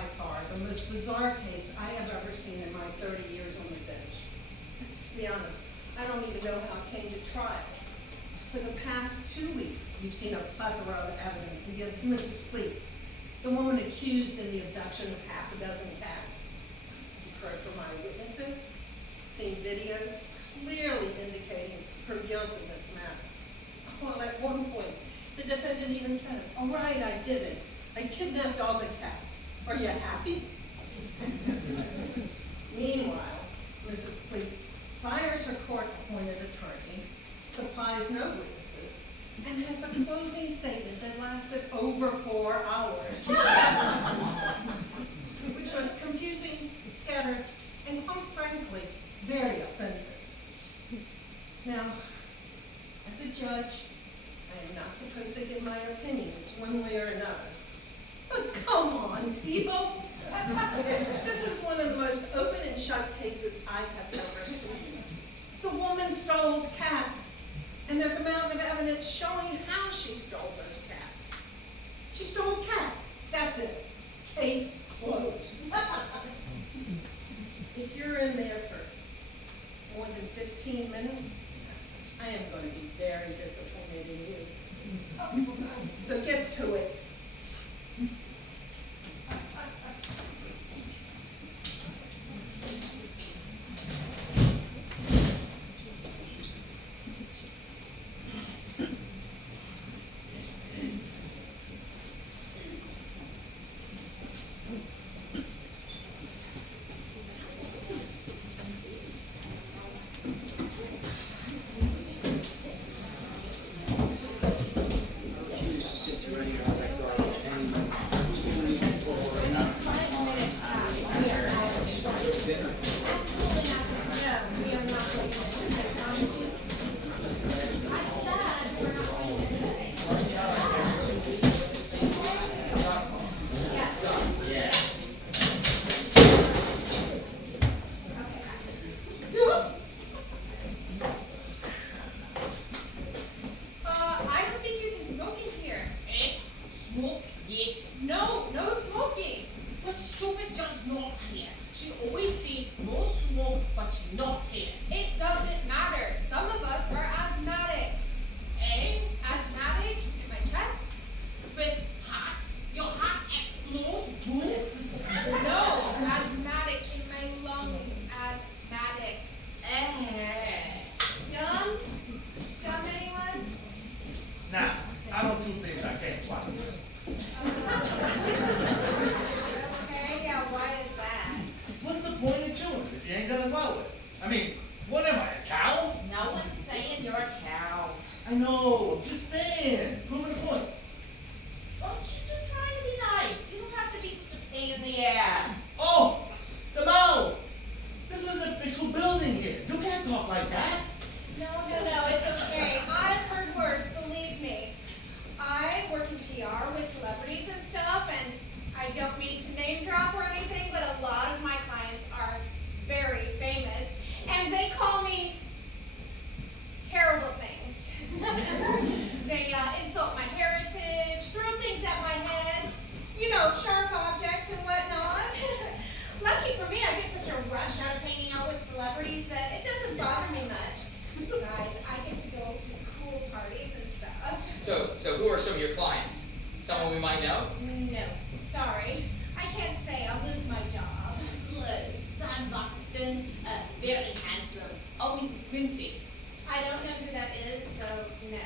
by far the most bizarre case I have ever seen in my 30 years on the bench. To be honest, I don't even know how it came to trial. For the past 2 weeks, you've seen a plethora of evidence against Mrs. Pleats, the woman accused in the abduction of half a dozen cats. You've heard from eyewitnesses, seen videos clearly indicating her guilt in this matter. Well, at one point, the defendant even said, "All right, I did it. I kidnapped all the cats. Are you happy?" Meanwhile, Mrs. Pleats fires her court-appointed attorney, supplies no witnesses, and has a closing statement that lasted over 4 hours, which was confusing, scattered, and quite frankly, very offensive. Now, as a judge, I am not supposed to give my opinions one way or another. But come on, people! This is one of the most open and shut cases I have ever seen. The woman stole cats, and there's a mountain of evidence showing how she stole those cats. She stole cats. That's it. Case closed. If you're in there for more than 15 minutes, I am going to be very disappointed in you. So get to it. So who are some of your clients? Someone we might know? No, sorry. I can't say. I'll lose my job. Liz, I'm Boston. Very handsome. Always squinty. I don't know who that is, so no.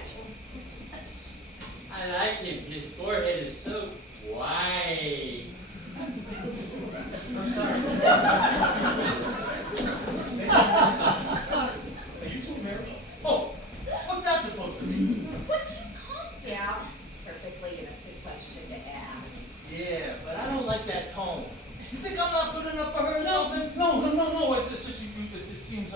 I like him. His forehead is so wide. I'm sorry. Are you two married? Oh, what's that supposed to mean? Would you calm down? It's a perfectly innocent question to ask. Yeah, but I don't like that tone. You think I'm not good enough for her or No, something? no. It's just it seems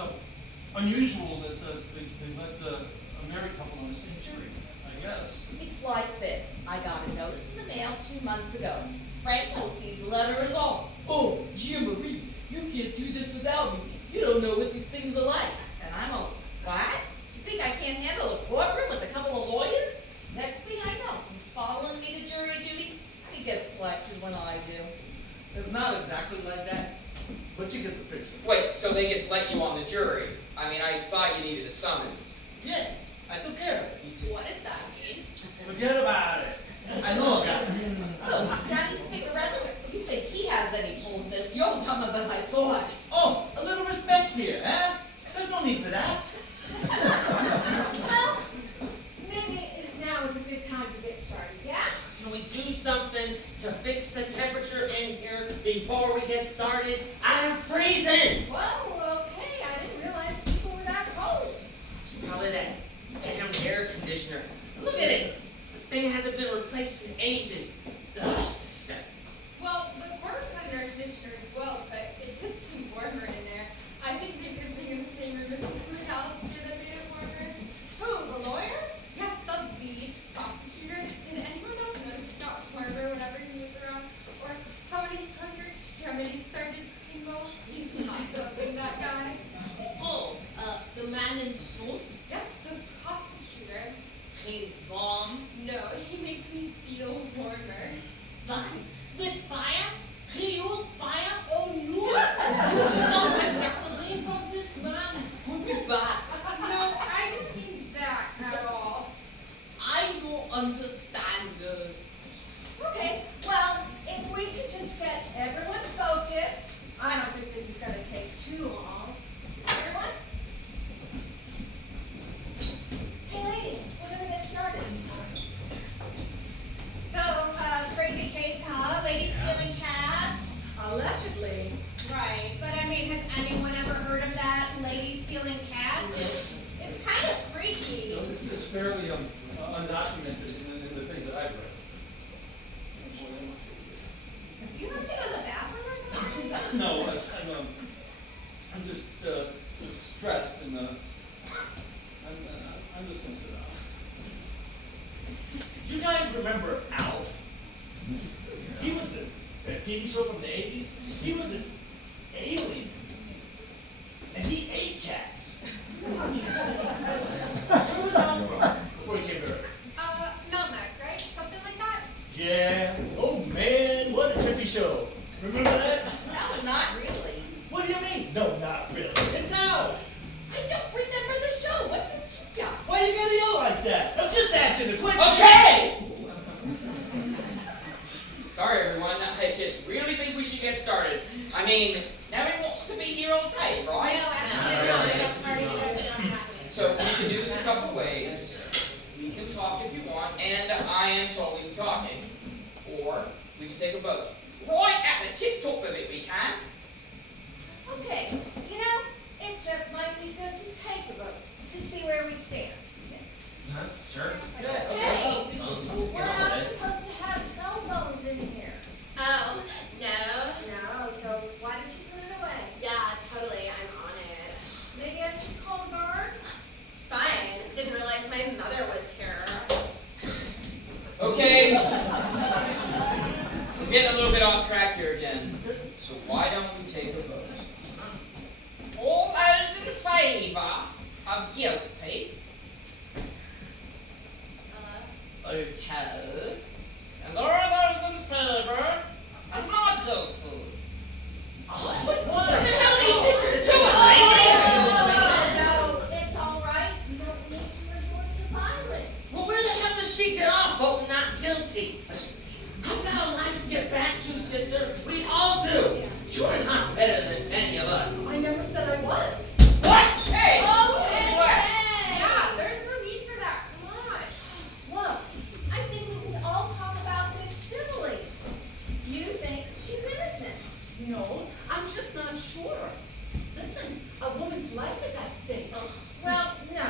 unusual that they let a married couple on the same jury, I guess. It's like this. I got a notice in the mail 2 months ago. Frank Posey's letter is all, "Oh, Jim Marie, you can't do this without me. You don't know what these things are like." And I'm all, "What? You think I can't handle a courtroom with a couple of lawyers?" Next thing I know, he's following me to jury duty, and he gets selected when I do. It's not exactly like that, but you get the picture. Wait, so they just let you on the jury? I mean, I thought you needed a summons. Yeah, I took care of it. What does that mean? Forget about it. I know a guy. Oh, Johnny's big irregular. You think he has any pull in this? You're dumber than I thought. Oh, a little respect here, huh? There's no need for that. Well, maybe now is a good time to get started, yeah? Can we do something to fix the temperature in here before we get started? I'm freezing! Whoa, okay, I didn't realize people were that cold. It's probably that damn air conditioner. Look at it! The thing hasn't been replaced in ages. Ugh, it's disgusting. Well, the corporate had an air conditioner as well, but it did seem warmer in there. I think maybe it was being in the same room as Mr. McAllister that made it warmer. Who, the lawyer? Yes, the lead prosecutor. Did anyone else notice he got warmer whenever he was around? Or how when his country extremities started to tingle? He's not something, that guy. Oh, the man in suit? Yes, the prosecutor. He's bomb. No, he makes me feel warmer. But with fire? He used fire on you? You should not take gasoline from this man. Could be bad. No, I didn't mean that at all. I don't understand. Okay, well, if we could just get everyone focused, I don't think this is gonna take too long. Everyone? Hey lady, we're gonna get started. I'm sorry. So, crazy case, huh? Lady stealing cats? Allegedly. Right, but I mean, has anyone ever heard of that? Lady stealing cats? It's kind of freaky. You know, it's fairly undocumented in the things that I've read. Do you have to go to the bathroom or something? No, I'm just stressed and I'm just gonna sit down. Do you guys remember Alf? He was a TV show from the 80s. He was an alien. And he ate cats. Where was Alf from before he came to Earth? Melmac, right? Something like that? Yeah. Oh man, what a trippy show. Remember that? No, not really. What do you mean? No, not really. It's Alf. I don't remember the show. What did you got? Why you gotta yell like that? I'm just asking a question. Okay! Sorry, everyone. I just really think we should get started. I mean, nobody wants to be here all day, right? No, absolutely not. I'm ready to go jump back in. So we can do this a couple ways. We can talk if you want, and I am totally for talking. Or we can take a vote. Right at the tip top of it, we can. Okay, you know, it just might be good to take a vote to see where we stand. Sure. Hey, Sounds we're good. not supposed to have cell phones in here. Oh, no. No, so why did you put it away? Yeah, totally. I'm on it. Maybe I should call the guard? Fine. Didn't realize my mother was here. Okay. We're getting a little bit off track here again. So why don't we take a vote? All those in favour of guilty? Okay. And all those in favour of not guilty? What the hell are you No, it's all right. You don't need to resort to violence. Well, where the hell does she get off voting not guilty? I've got a life to get back to, sister. We all do. You're not better than any of us. I never said I was. What? Hey! Okay. Relax. Yeah, there's no need for that. Come on. Look, I think we can all talk about this civilly. You think she's innocent. No, I'm just not sure. Listen, a woman's life is at stake. Well, no,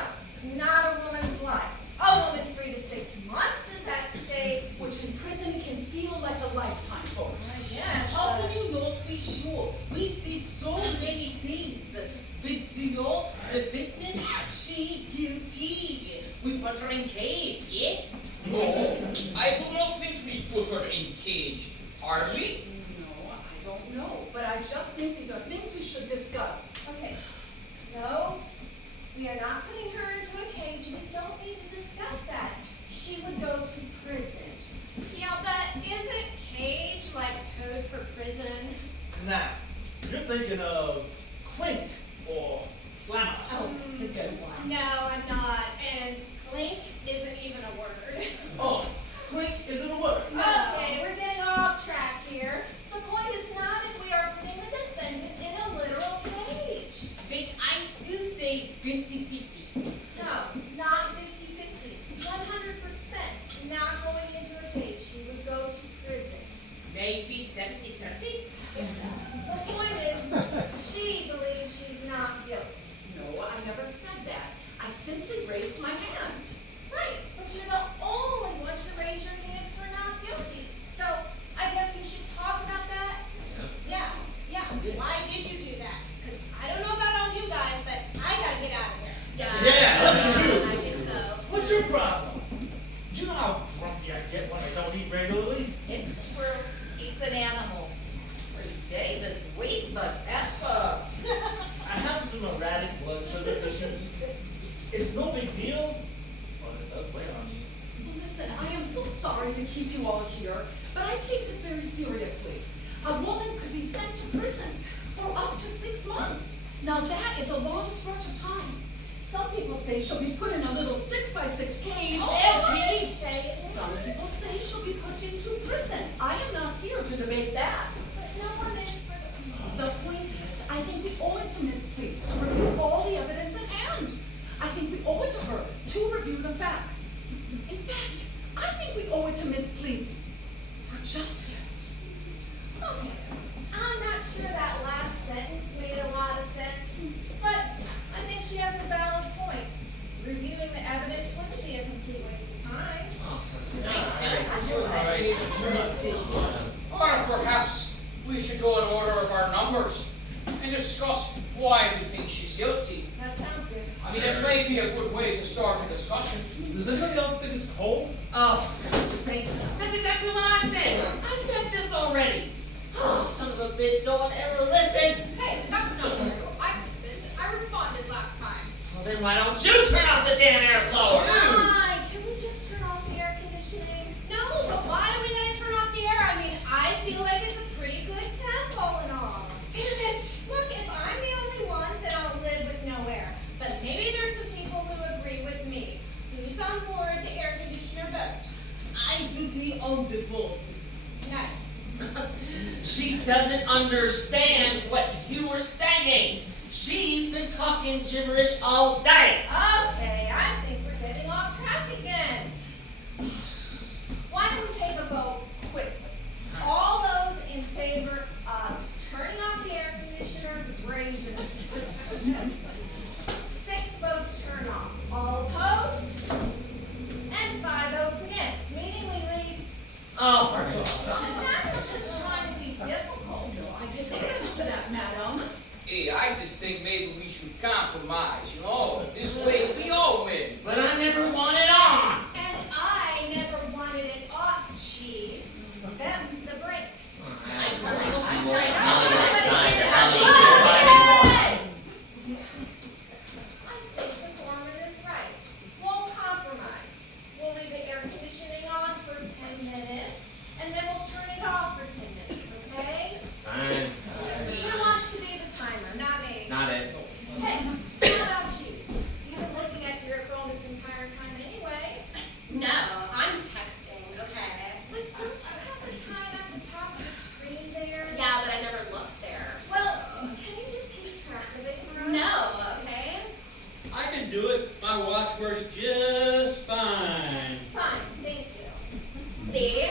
not a woman's life. A woman's 3 to 6 months is at stake. Which in prison can feel like a lifetime, folks. Yes, How but- can you not be sure? We see so many things. Video, the witness, she guilty. We put her in cage, yes? No, I do not think we put her in cage. Are we? No, I don't know, but I just think these are things we should discuss. Okay. No, we are not putting her into a cage. We don't need to discuss that. She would go to prison. Yeah, but isn't cage like code for prison? Now, you're thinking of Clink or Slammer. Oh, it's a good one. No, I'm not. And clink isn't even a word. Oh, Clink isn't a word. Okay, we're getting off track here. The point is not if we are putting the defendant in a literal cage. Bitch, I still say 50-50. No, not 50-50. 100%. Not going into a cage. She would go to prison. Maybe 70-30? The point is, she believes she's not guilty. No, I never said that. I simply raised my hand. Right, but you're the only one to raise your hand for not guilty. So, I guess we should talk about that. Yeah. Why did you do that? Because I don't know about all you guys, but I gotta get out of here. Yeah, us too. I think so. What's your problem? Do you know how grumpy I get when I don't eat regularly? It's true. He's an animal. Pretty Davis, weak but temper. I have some erratic blood sugar issues. It's no big deal, but it does weigh on me. Well, listen, I am so sorry to keep you all here, but I take this very seriously. A woman could be sent to prison for up to 6 months. Now that is a long stretch of time. Some people say she'll be put in a little 6x6 cage. Cage! Some people say she'll be put into prison. I am not here to debate that. But no one is for The point is, I think we owe it to Miss Pleats to review all the evidence at hand. I think we owe it to her to review the facts. In fact, I think we owe it to Miss Pleats for justice. Okay, I'm not sure that last sentence made a lot of sense, but I think she has a valid point. Reviewing the evidence wouldn't be a complete waste of time. Oh, for Nice. sake. You're right. Or perhaps we should go in order of our numbers and discuss why we think she's guilty. That sounds good. I mean, it may be a good way to start a discussion. Does anybody else think it's cold? Oh, for Christ's sake. That's exactly what I said. I said this already. Oh, son of a bitch, no one ever listened. Hey, that's not true. I listened. I responded last time. Well, then why don't you turn off the damn air blower? Fine, can we just turn off the air conditioning? No, but why do we gotta turn off the air? I mean, I feel like it's a pretty good tempo and all. Damn it. Look, if I'm the only one, then I'll live with no air. But maybe there's some people who agree with me. Who's on board the air conditioner vote? I will be on the board. Nice. She doesn't understand what you were saying. She's been talking gibberish all day. Okay, I think we're getting off track again. Why don't we take a vote quickly? All those in favor of turning off the air conditioner, raise your hand. 6 votes turn off. All opposed? And 5 votes against, meaning we leave. Oh, for God's sake. I'm not just trying to be difficult. I take offense to that, madam. Hey, I just think maybe we should compromise, you know? This way we all win. But I never want it on. And I never wanted it off, Chief. Them's the breaks. I think the foreman is right. We'll compromise. We'll leave the air conditioning on for 10 minutes, and then we'll turn it off for 10 minutes, okay? Fine. Who wants to be the timer? Not me. Not it. Hey, how about you? You've been looking at your phone this entire time anyway. No, I'm texting, okay? But don't you have the time at the top of the screen there? Yeah, but I never looked there. Well, can you just keep track of it for us? No, okay? I can do it. My watch works just fine. Fine, thank you. See?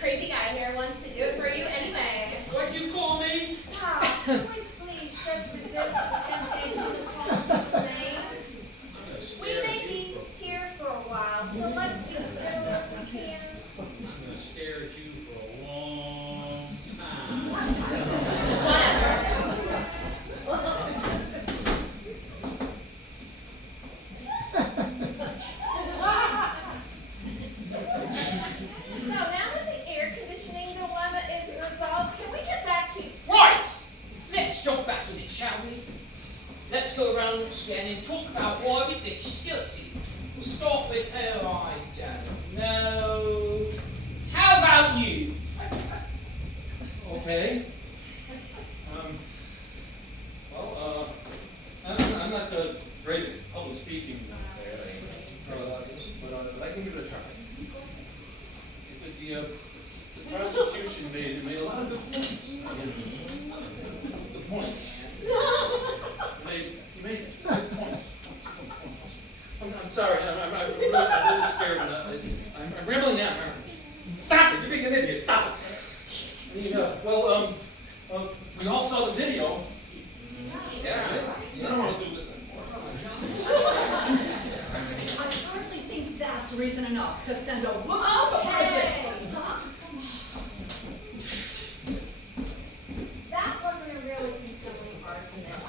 Creepy guy here wants to do it for you anyway. What'd you call me? Stop. Can we please just resist the temptation to call people names? I'm gonna We stare may at you. be here for a while, so let's be civil if we can. I'm gonna stare at you for a long time. So now that the air conditioning dilemma is resolved, can we get back to... Right! Let's jump back in it, shall we? Let's go around again and talk about why we think she's guilty. We'll start with her, I don't know. How about you? Oh, the prosecution made a lot of good points. The points. He made good points. I'm sorry, I'm really a little scared. I'm rambling now. Stop it! You're being an idiot. Stop it. We all saw the video. Yeah. I don't want to do this anymore. I hardly think that's reason enough to send a woman to prison. Huh? That wasn't a really compelling argument.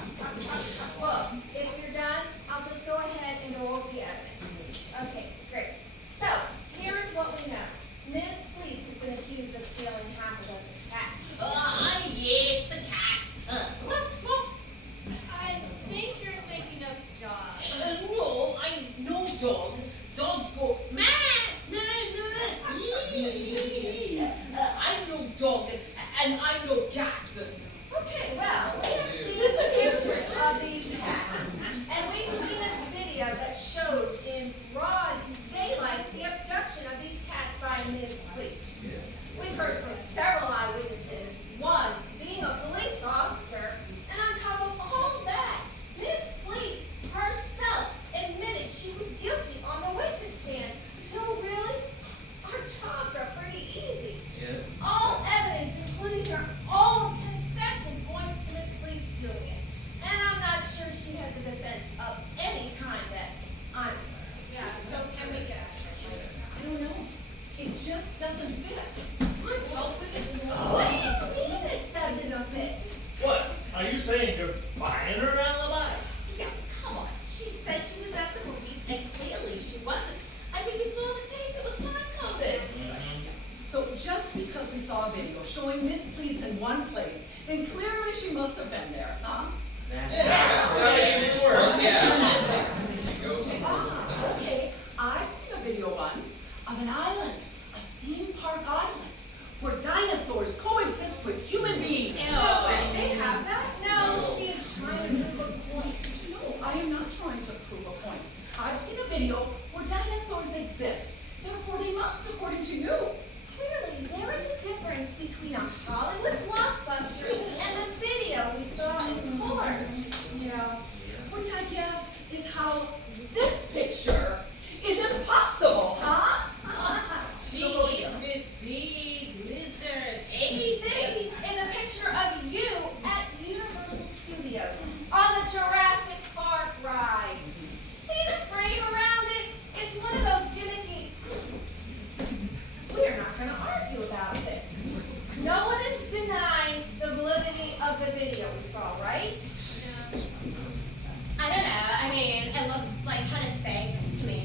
Look, if you're done, I'll just go ahead and go over the evidence. Okay, great. So, here is what we know. Ms. Please has been accused of stealing half a dozen cats. Yes, the cats. I think you're thinking of dogs. No, I know dog. Dogs go meh, meh, meh. I know dog, and I know cat. Okay, well, we have seen pictures of these cats, and we've seen a video that shows in broad daylight the abduction of these cats by Ms. Please. We've heard from several eyewitnesses, one being a police officer, and on top of all that, Ms. Please herself admitted she was guilty on the witness stand. So really, our jobs are pretty easy. Yeah. All evidence, including her own confession, points to Ms. Please doing it. And I'm not sure she has a defense of any kind that I'm aware of. Yeah, so can we get I don't know. It just doesn't fit. What do you mean it doesn't fit? What? Are you saying you're buying her alibi? Yeah, come on. She said she was at the movies, and clearly she wasn't. I mean, we saw the tape. It was time-coded. So just because we saw a video showing Miss Pleats in one place, then clearly she must have been there, huh? That's how it even works. Yeah. It goes on. Ah, okay. I've seen a video once of an island, a theme park island, where dinosaurs coexist with human beings. So they have that? No, she is trying to prove a point. No, I am not trying to prove a point. I've seen a video where dinosaurs exist. Therefore, they must, according to you. Clearly, there is a difference between a Hollywood blockbuster and the video we saw in court. Yeah. Which I guess is how this picture is impossible, huh? She is with big lizard. This is a picture of you at Universal Studios on the Jurassic Park ride. See the frame around it? It's one of those gimmicky. We're not going to argue about this. No one is denying the validity of the video we saw, right? I don't know. I mean, it looks like kind of fake to me.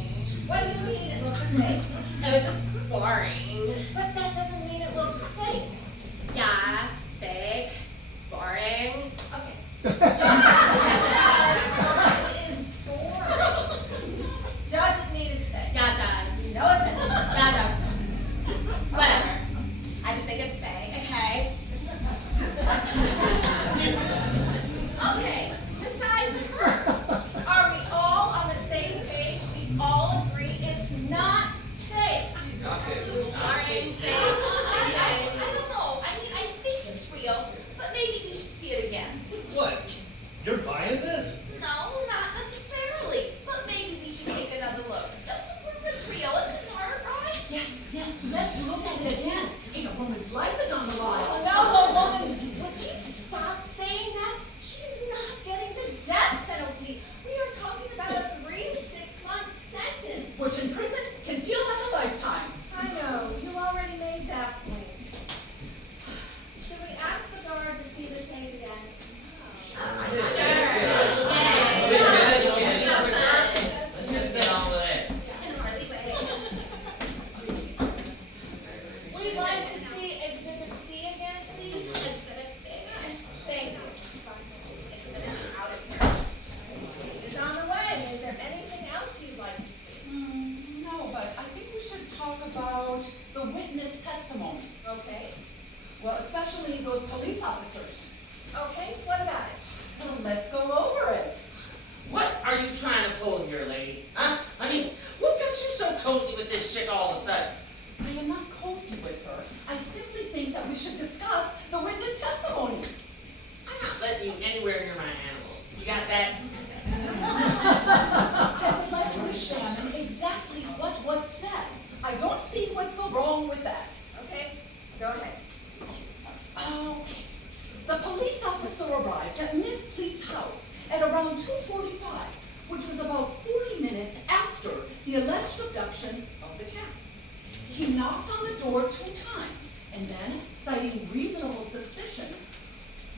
What do you mean it looks fake? It was just boring. But that doesn't mean it looks fake. Yeah, fake, boring. Okay. Just because something is boring doesn't mean it's fake. Yeah, it does. No, it doesn't. Yeah, it does. Whatever. I just think it's fake, okay? Okay, besides her, are we all on the same page? We all agree it's not fake. He's not fake. Boring, fake. I don't know. I mean, I think it's real, but maybe we should see it again. What? You're buying this? No, not necessarily. But maybe we should take another look. Just to prove it's real. It couldn't hurt, right? Yes, let's look at it again. Ain't a woman's life is on the line. No, a woman's. Would you stop saying that? She's not getting the death penalty. We are talking about a 3 to 6 month sentence. Which in prison can feel like a lifetime. I know, you already made that point. Should we ask the guard to see the tape again? Let's just get on with it. I can hardly wait. We'd like to see Exhibit C again, please. Exhibit C. Thank you. Exhibit out of here. It's on the way. Is there anything else you'd like to see? No, but I think we should talk about the witness testimony. Okay. Well, especially those police officers. Okay, what about it? Well, let's go over it. What are you trying to pull here, lady? Huh? I mean, what's got you so cozy with this chick all of a sudden? I am not cozy with police officer arrived at Miss Pleat's house at around 2:45, which was about 40 minutes after the alleged abduction of the cats. He knocked on the door 2 times, and then, citing reasonable suspicion,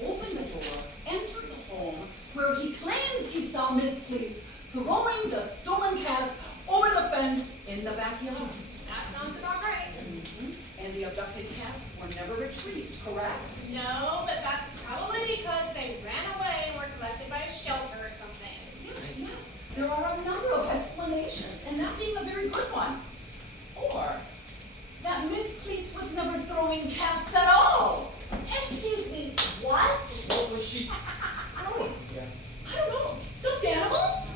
opened the door, entered the home, where he claims he saw Miss Pleats throwing the stolen cats over the fence in the backyard. That sounds about right. And the abducted cats were never retrieved, correct? No, but that's probably because they ran away and were collected by a shelter or something. Yes. There are a number of explanations, and that being a very good one. Or that Miss Pleats was never throwing cats at all. Excuse me, what? What was she? I don't know. Stuffed animals?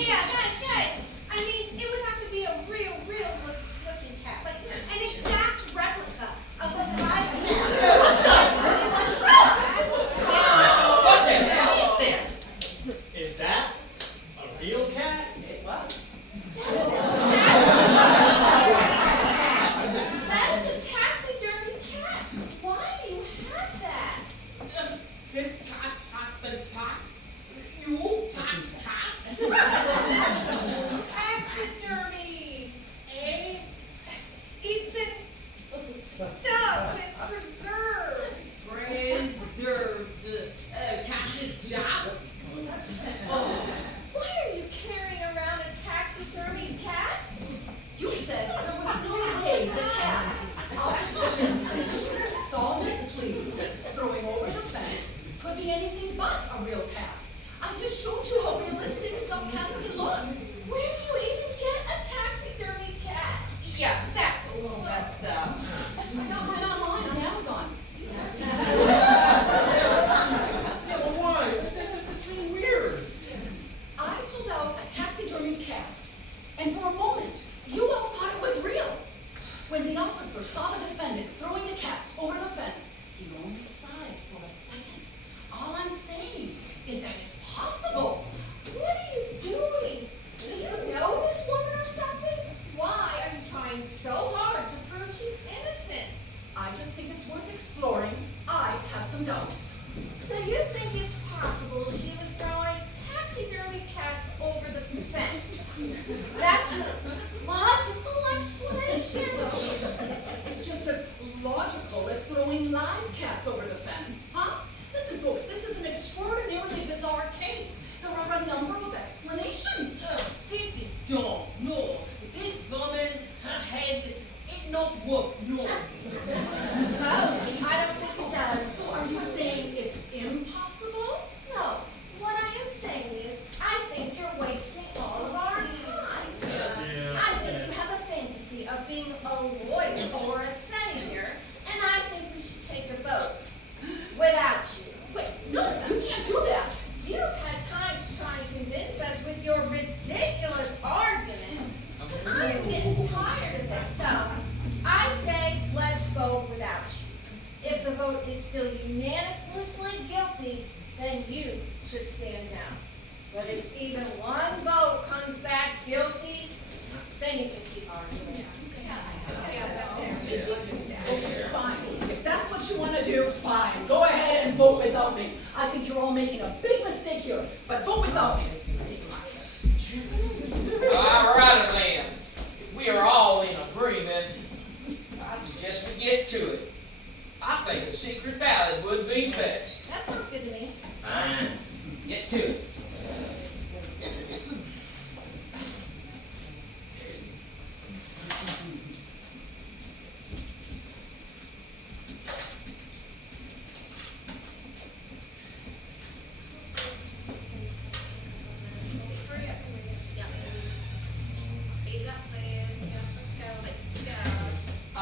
Yeah, guys. I mean, it would have to be a real looking cat. Like, an exact replica of a live What the hell is this? Is that a real cat? It was. That is a taxidermy cat. Why do you have that? This cat has been taxed. You tax cats? taxidermy. He's been stuffed and preserved. Preserved. Cat's job. Why are you carrying around a taxidermy cat? You said there was no way the cat, Officer Jensen, saw Miss Pleats throwing over the fence could be anything but a real cat. I just showed you how realistic stuffed cats can look. Where do you even get a taxidermy cat? Yeah, that's a little messed up. I got mine online on Amazon. Yeah, but why? That's really weird. I pulled out a taxidermy cat, and for a moment, you all thought it was real. When the officer saw the defendant throwing the cats over the fence, he only sighed for a second. All I'm saying is that it's possible. What are you doing? Do you know this woman or something? Why are you trying so hard to prove she's innocent? I just think it's worth exploring. I have some doubts. So you think it's possible she was throwing taxidermy cats over the fence? That's your logical explanation? It's just as logical as throwing live cats over the fence, huh? Listen, folks, this is an extraordinarily bizarre case. There are a number of explanations. This is dumb. No. This woman, her head, it not work. No. Oh, I don't think it does. So are you saying it's impossible? No. What I am saying is, I think you're wasting all of our time. I think you have a fantasy of being a lawyer or a senator, and I think we should take a vote without you. Wait, no, you can't do that. You've had time to try and convince us with your ridiculous argument. I'm getting tired of this, so I say let's vote without you. If the vote is still unanimously guilty, then you should stand down. But if even one vote comes back guilty, then you can keep arguing. Okay, fine. If that's what you want to do, fine. Go ahead and vote without me. I think you're all making a big mistake here, but vote without me. All right, then. If we are all in agreement, I suggest we get to it. I think a secret ballot would be best. That sounds good to me. Fine. Get to it.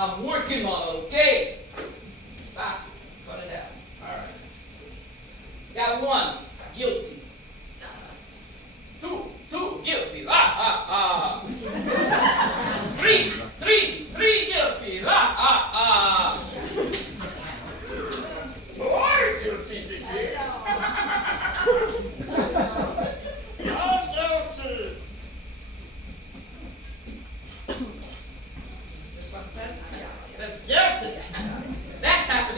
I'm working on it, okay? Stop. Cut it out. All right. Got 1 guilty. 2 guilty. La ha ha. 3 guilty. La ha ha. 4 guilty. 5 guilty.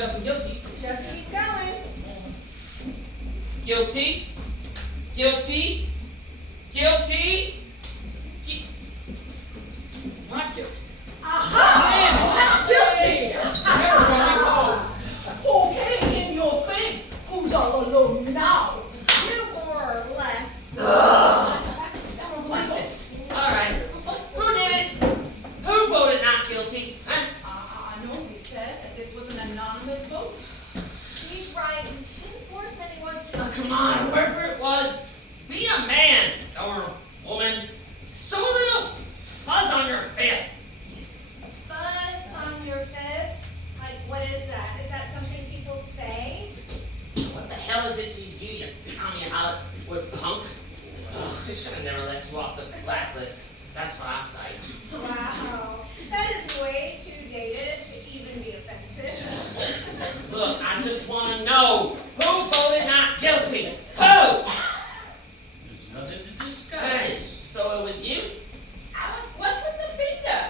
dozen guilties. Just keep going. Guilty. Guilty. Guilty. Not guilty. Aha! Guilty! Never going home. Okay, in your face. Who's all alone now? You more or less. Like this. Alright. Who did it? Who voted not guilty? Huh? I know we said that this was an anonymous vote. He's right. We shouldn't force anyone to. Oh, come on, whoever it was, be a man or woman. Show a little fuzz on your fist. Fuzz on your fist? Like, what is that? Is that something people say? What the hell is it to you, you commie Hollywood punk? Ugh, I should have never let you off the blacklist. That's what I say. Wow. That is way too dated to even be offensive. Look, I just want to know who voted not guilty. Who? There's nothing to discuss. Hey, so it was you? What's in the finger?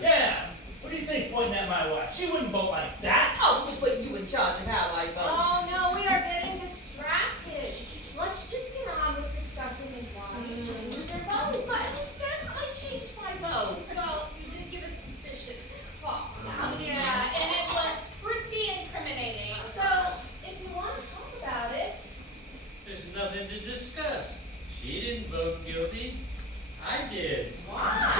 Yeah. What do you think pointing at my wife? She wouldn't vote like that. Oh, to put you in charge of how I vote. Oh no, we are getting distracted. Let's just get on with discussing why you changed your vote. But it says I changed my vote. Well, you did give a suspicious cough. Yeah, and it was pretty incriminating. So, if you want to talk about it, There's nothing to discuss. She didn't vote guilty. I did. Why?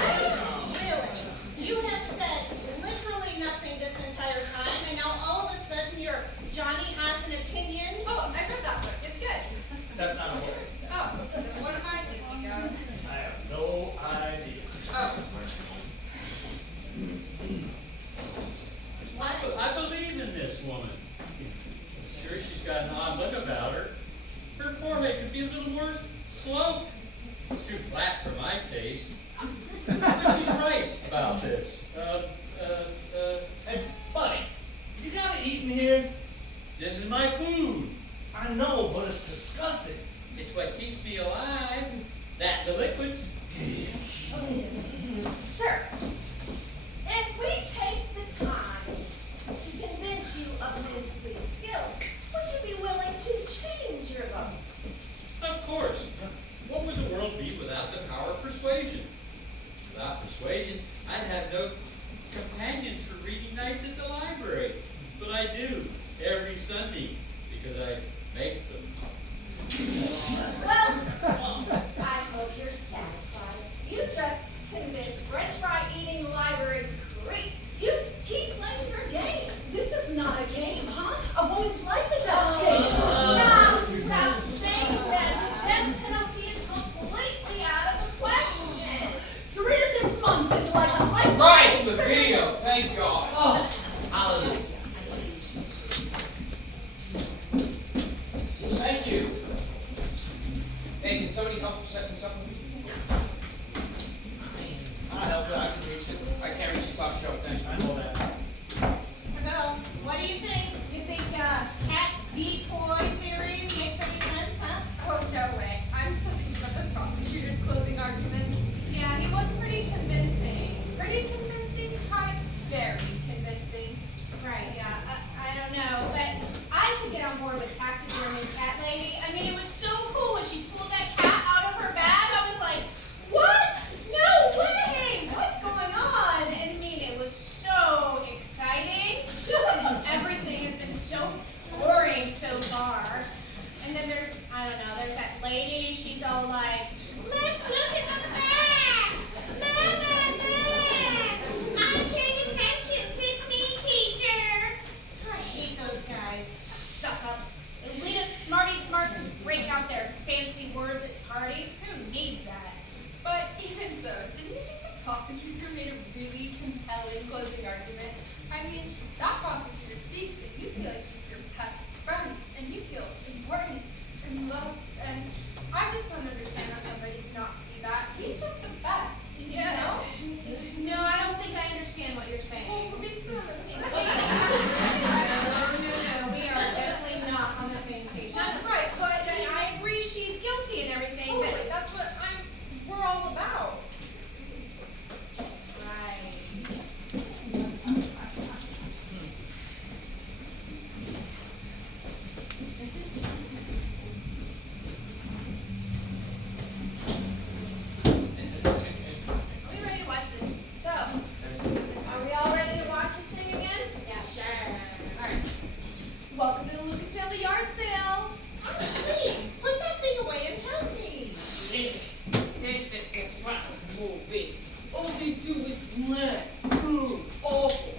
Really? You have said literally nothing this entire time, and now all of a sudden Johnny has an opinion? Oh, I read that book. It's good. That's not a word. Oh, then what am I thinking of? I have no idea. Oh, I believe in this woman. Sure, she's got an odd look about her. Her forehead could be a little more sloped. It's too flat for my taste. But she's right about this. Hey, buddy, you gotta eat in here. This is my food. I know, but it's disgusting. It's what keeps me alive. The liquids. sir, if we take the time to convince you of Ms. Lee's guilt, would you be willing to change your vote? Of course. What would the world be without the power of persuasion? Without persuasion, I'd have no companions for reading nights at the library. But I do, every Sunday, because I make them. Well, I hope you're satisfied. You just convinced French fry eating library creep. You keep playing your game. This is not a game, huh? A woman's life is at stake. Now stop saying that the death penalty is completely out of the question. 3 to 6 months is like a lifetime. Right, the video. Thank God. Oh, hallelujah. Thank you. Hey, can somebody help set this up? I'll help you. I can reach it. I can't reach the top shelf. Thanks. I know that. So, what do you think? You think cat decoy theory makes any sense, huh? oh no way. I'm still thinking about the prosecutor's closing arguments. Yeah, he was pretty convincing. Pretty convincing. Try very convincing. Right, yeah, I don't know, but I could get on board with taxidermy cat lady. I mean, it was so cool when she pulled that cat out of her bag. I was like, what? No way! What's going on? And I mean, it was so exciting. And everything has been so boring so far. And then there's, I don't know, there's that lady, she's all like, let's look at the facts! I'm paying attention, pick me, teacher! I hate those guys, suck-ups. They lead us smarty smarts and break out their fancy words at parties. Who needs that? But even so, didn't you think the prosecutor made a really compelling closing argument? I mean, that prosecutor speaks and you feel like he's your best friend, and you feel important and loved, and I just don't understand how somebody cannot see that. He's just the best, you know? No, I don't think I understand what you're saying. Well, we're basically on the same No, page. we are definitely not on the same page. Right, but I agree she's guilty and everything, but totally, that's what we're all about. right. Bleh. Ooh, awful.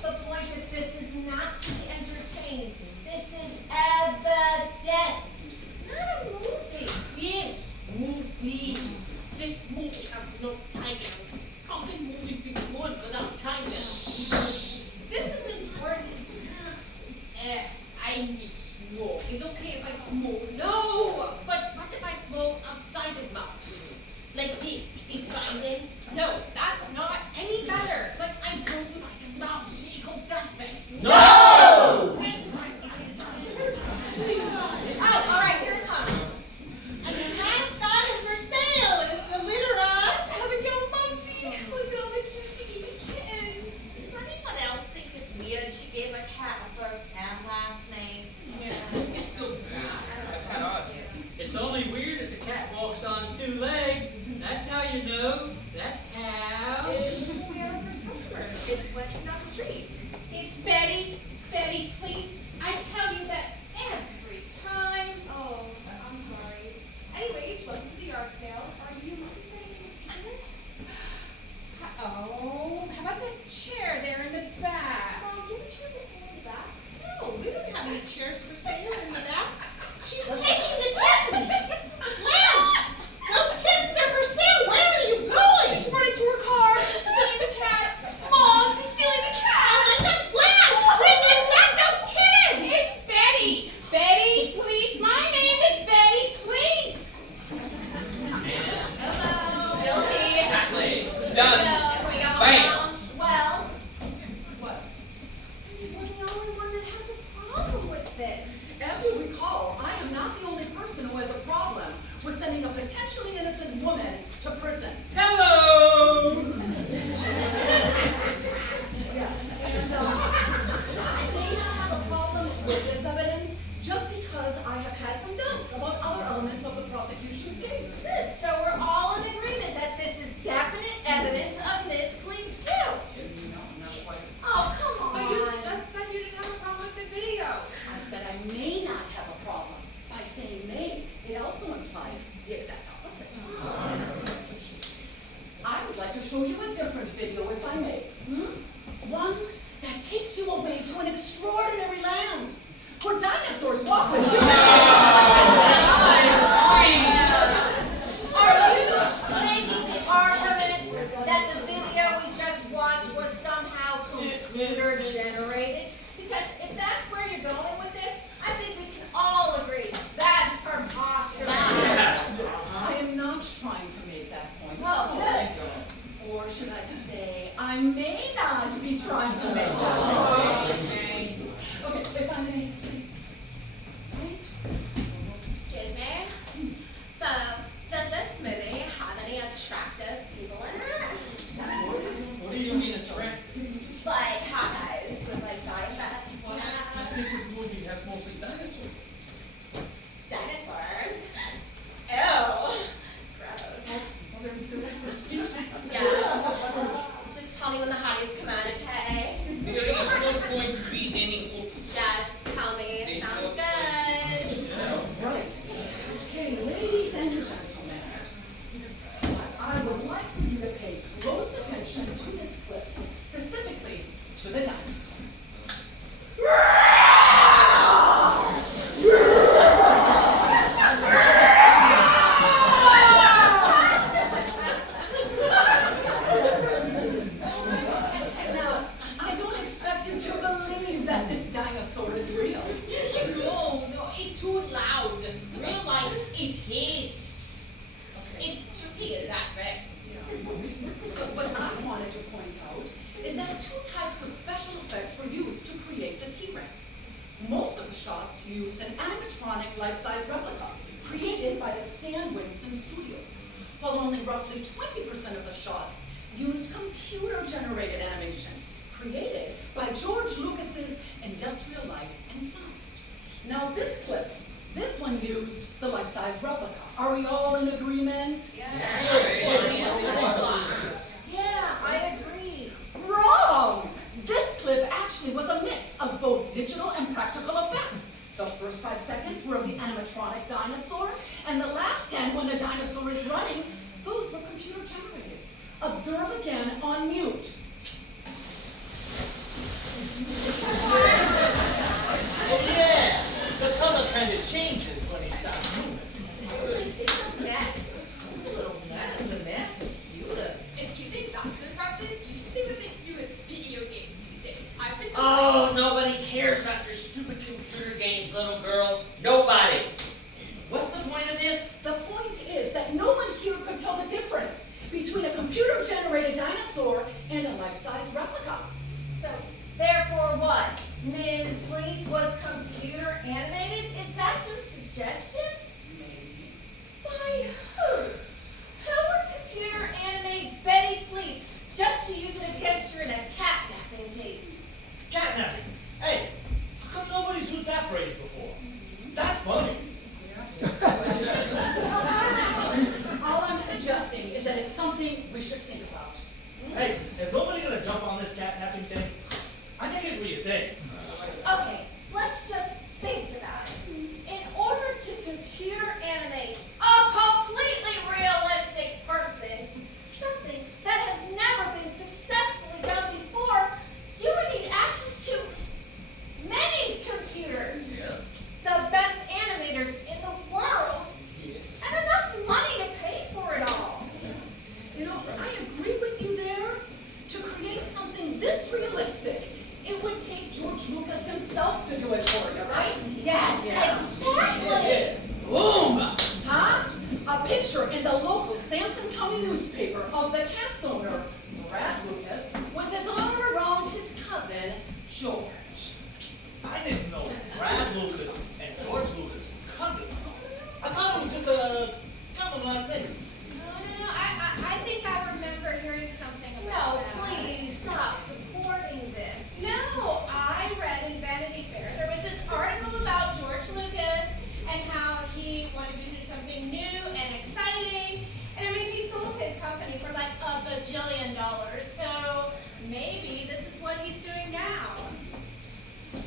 The point of this is not to be entertained. This is evidence, not a movie. Yes, movie. This movie has no titles. How can movie be good without titles? This is important. I need smoke. It's okay if I smoke. No! But what if I blow outside the mouth? Like this. Is fine. No, that's not any better. But I blow outside the mouth. Equal that way. No! That's right. Oh, all right, here it comes. And the last item for sale is the litter us. Abigail Muncie. Look at all the cutesy kittens. Does anyone else think it's weird she gave her cat a first and last name? It's still, that's kind of odd. It's only weird if the cat walks on 2 legs. That's how you know. That's how. We have our first customer. It's Fletcher down the street. It's Betty. Betty, please. I tell you that every time. Oh, I'm sorry. Anyways, welcome to the yard sale. Are you ready? Oh, how about that chair there in the back? Mom, you have a chair for sale in the back? No, we don't have any chairs for sale in the back. She's taking the kittens. Blanche, those kittens are for sale. Where are you going? She's running to her car, stealing the cats. Mom, she's stealing the Oh cats. my gosh, Blanche, bring us back those kittens. It's Betty. Betty, please. My name is Betty, please. Guilty. Exactly. Done. Bam. Well, What? you're the only one that has a problem with this. As you recall, I am not the only person who has a problem with sending a potentially innocent woman to prison. Hello! Yes, and I may not have a problem with this evidence just because I have had some doubts about other elements of the prosecution's case. Good. So we're all in agreement that this is definite evidence of Miss Clean's guilt. Oh, come on. But you just said you didn't have a problem with the video. I said I may not have a problem. By saying may, it also implies the exact opposite. I would like to show you a different video, if I may. One that takes you away to an extraordinary land where dinosaurs walk with you. Are you making the argument that the video we just watched was somehow computer generated? Because if that's where you're going with this, I think we can all agree that's preposterous. I am not trying to make that point. Well, good. Or should I say, I may not be trying to make that point. Okay, if I may, please. Wait. Excuse me. So, does this movie have any attractive people in it? What do you mean attractive? Like hot guys with like biceps? I think this movie has mostly dinosaurs. Dinosaurs? Ew. Gross. Well, they're for species. Yeah. Just tell me when the hotties come out, okay? It's not going to be any hotels. Yeah, just tell me. They Sounds still- good. Yeah. Right. Okay, ladies and gentlemen, I would like for you to pay close attention to this clip, specifically to the dinosaurs. Now, I don't expect you to believe that this dinosaur is real. No, it's too loud. Real life, it is. It's tricky that way. But what I wanted to point out is that 2 types of special effects were used to create the T-Rex. Most of the shots used an animatronic life-size replica created by the Stan Winston Studios, while only roughly 20% of the shots used computer-generated animation created by George Lucas's Industrial Light and Sound. Now this clip, this one used the life-size replica. Are we all in agreement? Yeah, I agree. Wrong! This clip actually was a mix of both digital and practical effects. The first 5 seconds were of the animatronic dinosaur, and the last 10 when the dinosaur is running, those were computer generated. Observe serve again on mute. Oh yeah, the color kind of changes when he stops moving. It's a next. It's a little nuts and that computers. If you think that's impressive, you should see what they can do with video games these days. I've been Oh, nobody cares about your stupid computer games, little girl. Nobody. What's the point of this? The point is that no one here could tell the difference between a computer-generated dinosaur and a life-size replica. So, therefore what? Ms. Please was computer animated? Is that your suggestion? Maybe. By who? Who would computer animate Betty Please just to use it against her in a catnapping case? Catnapping. Hey, how come nobody's used that phrase before? That's funny. All I'm suggesting is that it's something we should think about. Hey, is nobody gonna jump on this catnapping thing? I think it'd be a thing. Okay, let's just think about it. In order to computer animate a completely realistic person, something that has never been successfully done before, you would need access to many computers. The best animators in the world, and enough money to pay for it all. You know, I agree with you there. To create something this realistic, it would take George Lucas himself to do it for you, right? Yes, exactly. Boom! Huh? A picture in the local Sampson County newspaper of the cat's owner, Brad Lucas, with his arm around his cousin, George. I didn't know Brad Lucas and George Lucas were cousins. I thought it was just a common last name. No, I think I remember hearing something No, about that. please stop supporting this. No, I read in Vanity Fair, there was this article about George Lucas and how he wanted to do something new and exciting. And I mean, he sold his company for like $1 bajillion. So maybe this is what he's doing now.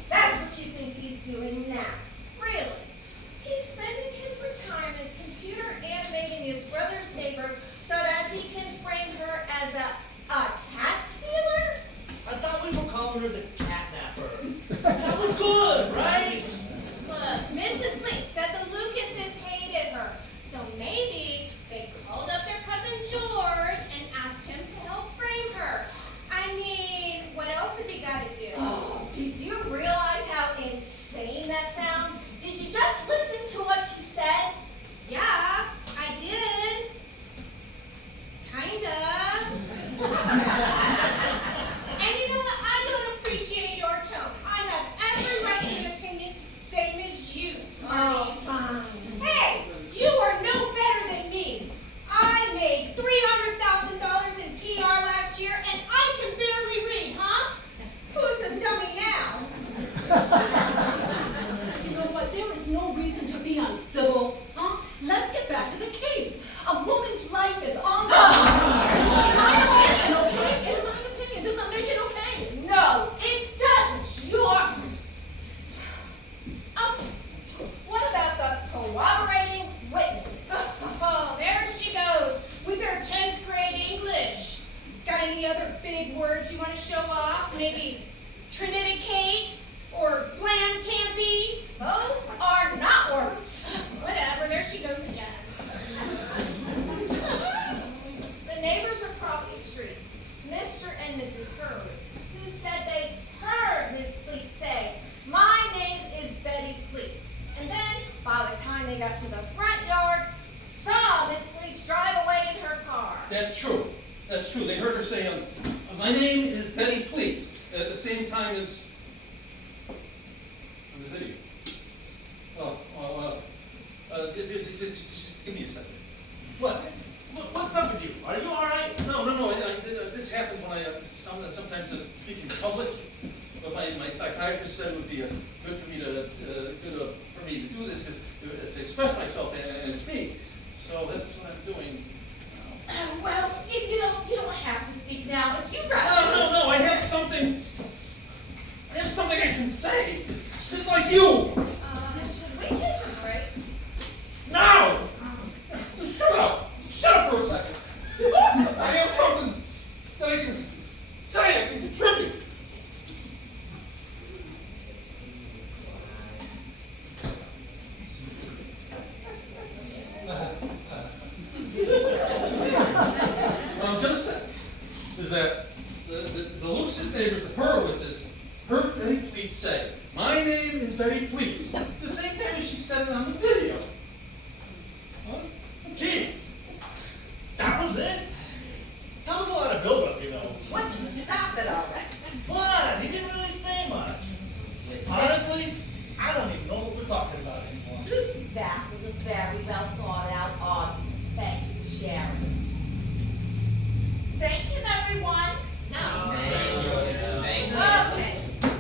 That's what you think he's doing now. Really? He's spending his retirement computer animating his brother's neighbor so that he can frame her as a cat stealer? I thought we were calling her the catnapper. That was good, right? Look, Mrs. Link said the Lucases hated her. So maybe they called up their cousin George and asked him to help frame her. I mean, what else has he got to do? Oh, do you realize how insane that sounds? Did you just listen to what you said? Yeah, I did. Kinda. And you know what? I don't appreciate your tone. I have every right to an opinion, same as you, Smarty. Fine. Hey, you are no better than me. I made $300,000 in PR last year, and I can barely read, huh? Who's a dummy now? You know what? There is no reason to be uncivil, huh? Let's get back to the case. A woman's life is on the line. In my opinion, okay? In my opinion, does that make it okay? No, it doesn't. Yours. What about the corroborating witnesses? Oh, there she goes with her 10th grade English. Got any other big words you want to show off? Maybe Trinidad or bland campy? Those are not words. Whatever, there she goes again. The neighbors across the street, Mr. and Mrs. Hurwitz, who said they heard Miss Fleet say, "My name is Betty Fleet." And then, by the time they got to the front yard, saw Miss Fleet drive away in her car. That's true. That's true. They heard her say, my name is Betty Pleats, at the same time as on the video. Give me a second. What? What's up with you? Are you all right? No. This happens when sometimes I speak in public. But my psychiatrist said it would be good for me to do this because to express myself and speak. So that's what I'm doing. Well, you don't have to speak now if you'd rather. No. I have something I can say. Just like you. Should we take a break? No! Shut up for a second. I have something neighbors, the Hurwitzes, heard Betty Please say, "My name is Betty Please," the same time as she said it on the video. Huh? Jeez. That was it? That was a lot of buildup, you know. Would you stop it already? What? He didn't really say much. Honestly, I don't even know what we're talking about anymore. That was a very well thought out argument. Thank you for sharing. Thank you, everyone. No. Thank you. Okay,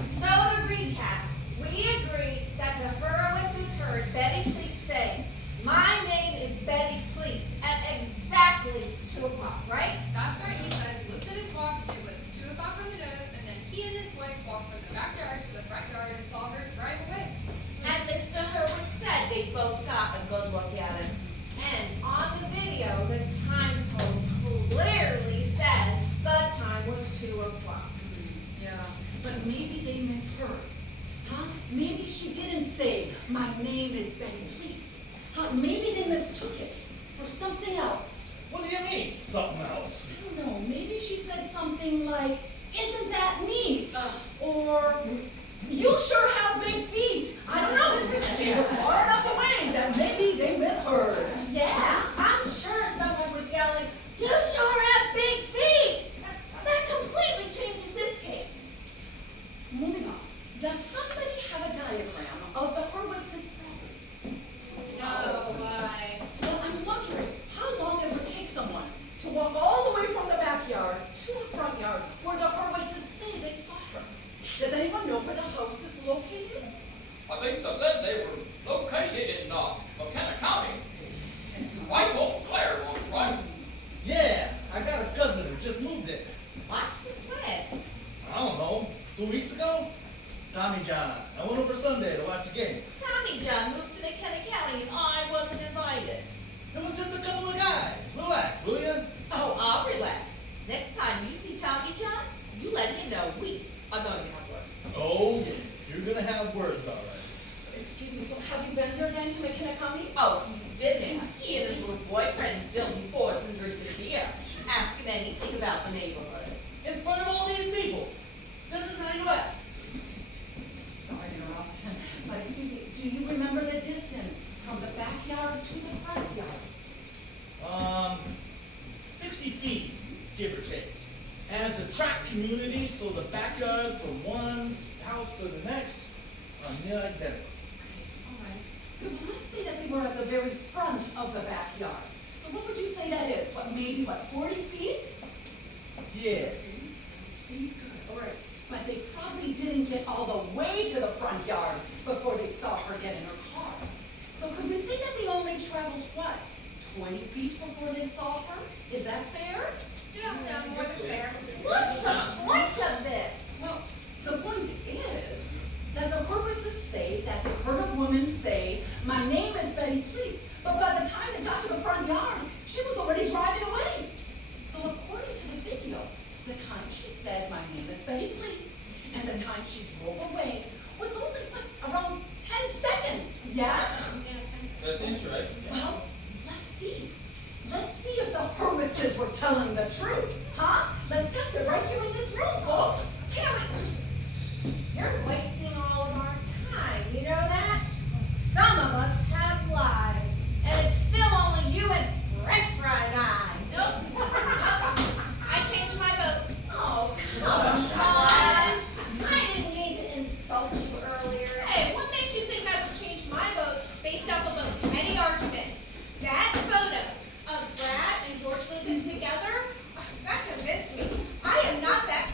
so to recap, we agreed that the Hurwitzes heard Betty Please say, "My name is Betty Please," at exactly 2 o'clock, right? That's right, he said, he looked at his watch, it was 2 o'clock on the nose, and then he and his wife walked from the backyard to the front yard and saw her drive away. And Mr. Hurwitz said they both got a good look at him. And on the video, the time code clearly says the time was 2 o'clock. Yeah, but maybe they misheard. Huh? Maybe she didn't say, "My name is Betty Please." Huh? Maybe they mistook it for something else. What do you mean, something else? I don't know, maybe she said something like, "Isn't that neat?" Or, "You sure have big feet." I don't know. They were far enough away that maybe they misheard. Yeah, I'm sure someone was yelling, "You sure have big feet!" That completely changes this case. Moving on. Does somebody have a diagram of the Hurwitz's property? No, why? Well, I'm wondering how long it would take someone to walk all the way from the backyard to the front yard where the Hurwitzes say they saw her. Does anyone know where the house is located? I think they said they were located in McKenna County. I told Claire on the right. Yeah, I got a cousin who just moved there. What's his friend? I don't know, 2 weeks ago? Tommy John. I went over Sunday to watch the game. Tommy John moved to McKenna County and I wasn't invited. It was just a couple of guys. Relax, will ya? Oh, I'll relax. Next time you see Tommy John, you let him know we are going to have words. Oh, yeah. You're gonna have words, all right. Excuse me, so have you been there then to McKenna County? Oh, he's busy. He and his little boyfriend's building forts and drinking beer. Ask him anything about the neighborhood. In front of all these people. This is how you act. Sorry to interrupt, but excuse me, do you remember the distance from the backyard to the front yard? 60 feet, give or take. And it's a tract community, so the backyards from one house to the next are near identical. All right. But let's say that they were at the very front of the backyard. So what would you say that is? Maybe 40 feet? Yeah. Feet, good, all right. But they probably didn't get all the way to the front yard before they saw her get in her car. So could we say that they only traveled, 20 feet before they saw her? Is that fair? Yeah, more than fair. What's the point of this? Well, the point is that the Hurwitzes say that they heard a woman say, "My name is Betty Please," but by the time they got to the front yard, she was already driving away. So according to the video, the time she said, "My name is Betty Please," and the time she drove away was only, around 10 seconds, yes? That seems right. Well, let's see. Let's see if the Hurwitzes were telling the truth, huh? Let's test it right here in this room, folks. Carrie, you're wasting all of our time, you know that? Some of us have lives, and it's still only you and French fried eye. Nope. I changed my vote. Oh, come on. I didn't mean to insult you earlier. Hey, what makes you think I would change my vote based off of a petty argument? That photo of Brad and George Lucas together, that convinced me. I am not that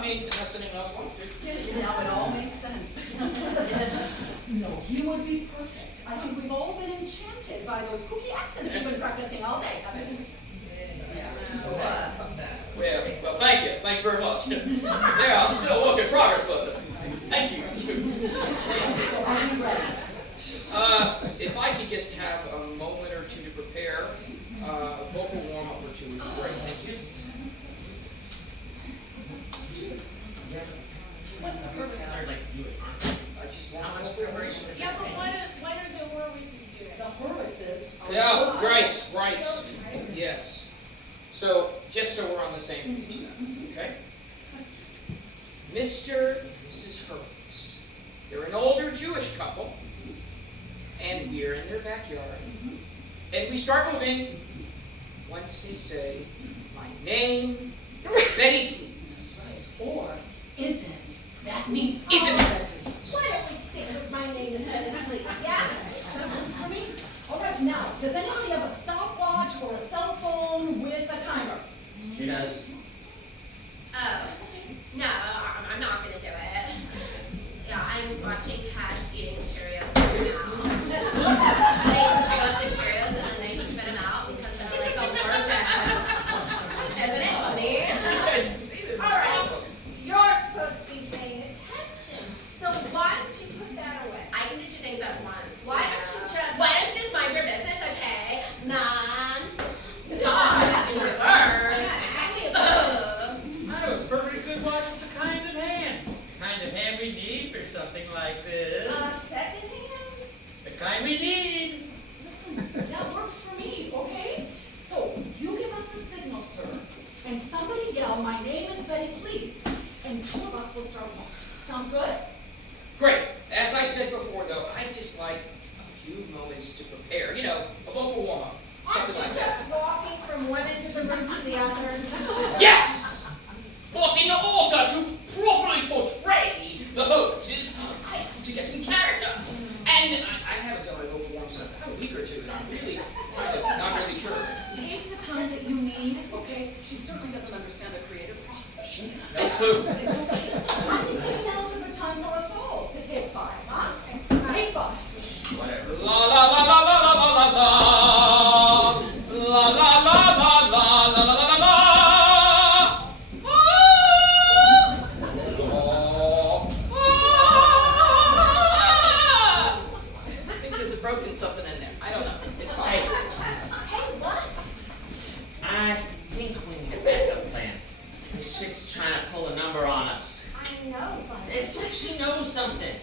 I mean, unless anyone else wants to. Now it all makes sense. No, you would be perfect. I think we've all been enchanted by those kooky accents you've been practicing all day, haven't you? Well, thank you. Thank you very much. Yeah, I'm still a work in progress, but thank you. So are you ready? If I could just have a moment or two to prepare, a vocal warm-up or two would be great. Thank you. What purposes are like Jewish, aren't they? How much preparation does Yeah, that but take? what are the Horwitzes doing? The Hurwitzes are. Yeah, right. So tired. Yes. So, just so we're on the same page then, okay? Mr. and Mrs. Hurwitz. They're an older Jewish couple, and we're in their backyard. And we start moving once they say, "My name is Betty, please." Or isn't that neat? Isn't Why don't we stick with my name is Betty, please, yeah? That works for me. All right, now, does anybody have a stopwatch or a cell phone with a timer? She does. Oh, no, I'm not gonna do it. Yeah, I'm watching cats eating Cheerios right now. They chew up the Cheerios and then they spit them out because they're like a war jacket. Isn't it funny? All right, you're supposed to be paying attention. So why don't you put that away? I can do two things at once. Why don't you just- Why don't you just mind your business, okay? Mom, dog, and your birds. Ugh. I have a perfectly good watch with the kind of hand. The kind of hand we need for something like this. Second hand? The kind we need. Listen, that works for me, okay? So, you give us the signal, sir, and somebody yell, "My name is Betty, please," and two of us will start walking. Sound good? Great. As I said before, though, I'd just like a few moments to prepare. You know, a vocal warm-up. Aren't you Something like that. just walking from one end of the room to the other? Yes! But in order to properly portray the hoaxes, I have to get in character. And I haven't done my vocal warm-ups in about a week or two, and I'm really not really sure. Take the time that you need, okay? She certainly doesn't understand the creative process. No clue. It's okay. I think maybe now's a good time for us all to take 5, huh? Take 5. Whatever. La la la la la la la la la. La la la la la la la la la la. I think there's a broken something in there. I don't know. It's fine. Hey, Hey, what? I think we need a backup plan. This chick's trying to pull a number on us. I know, but... It's like she knows something.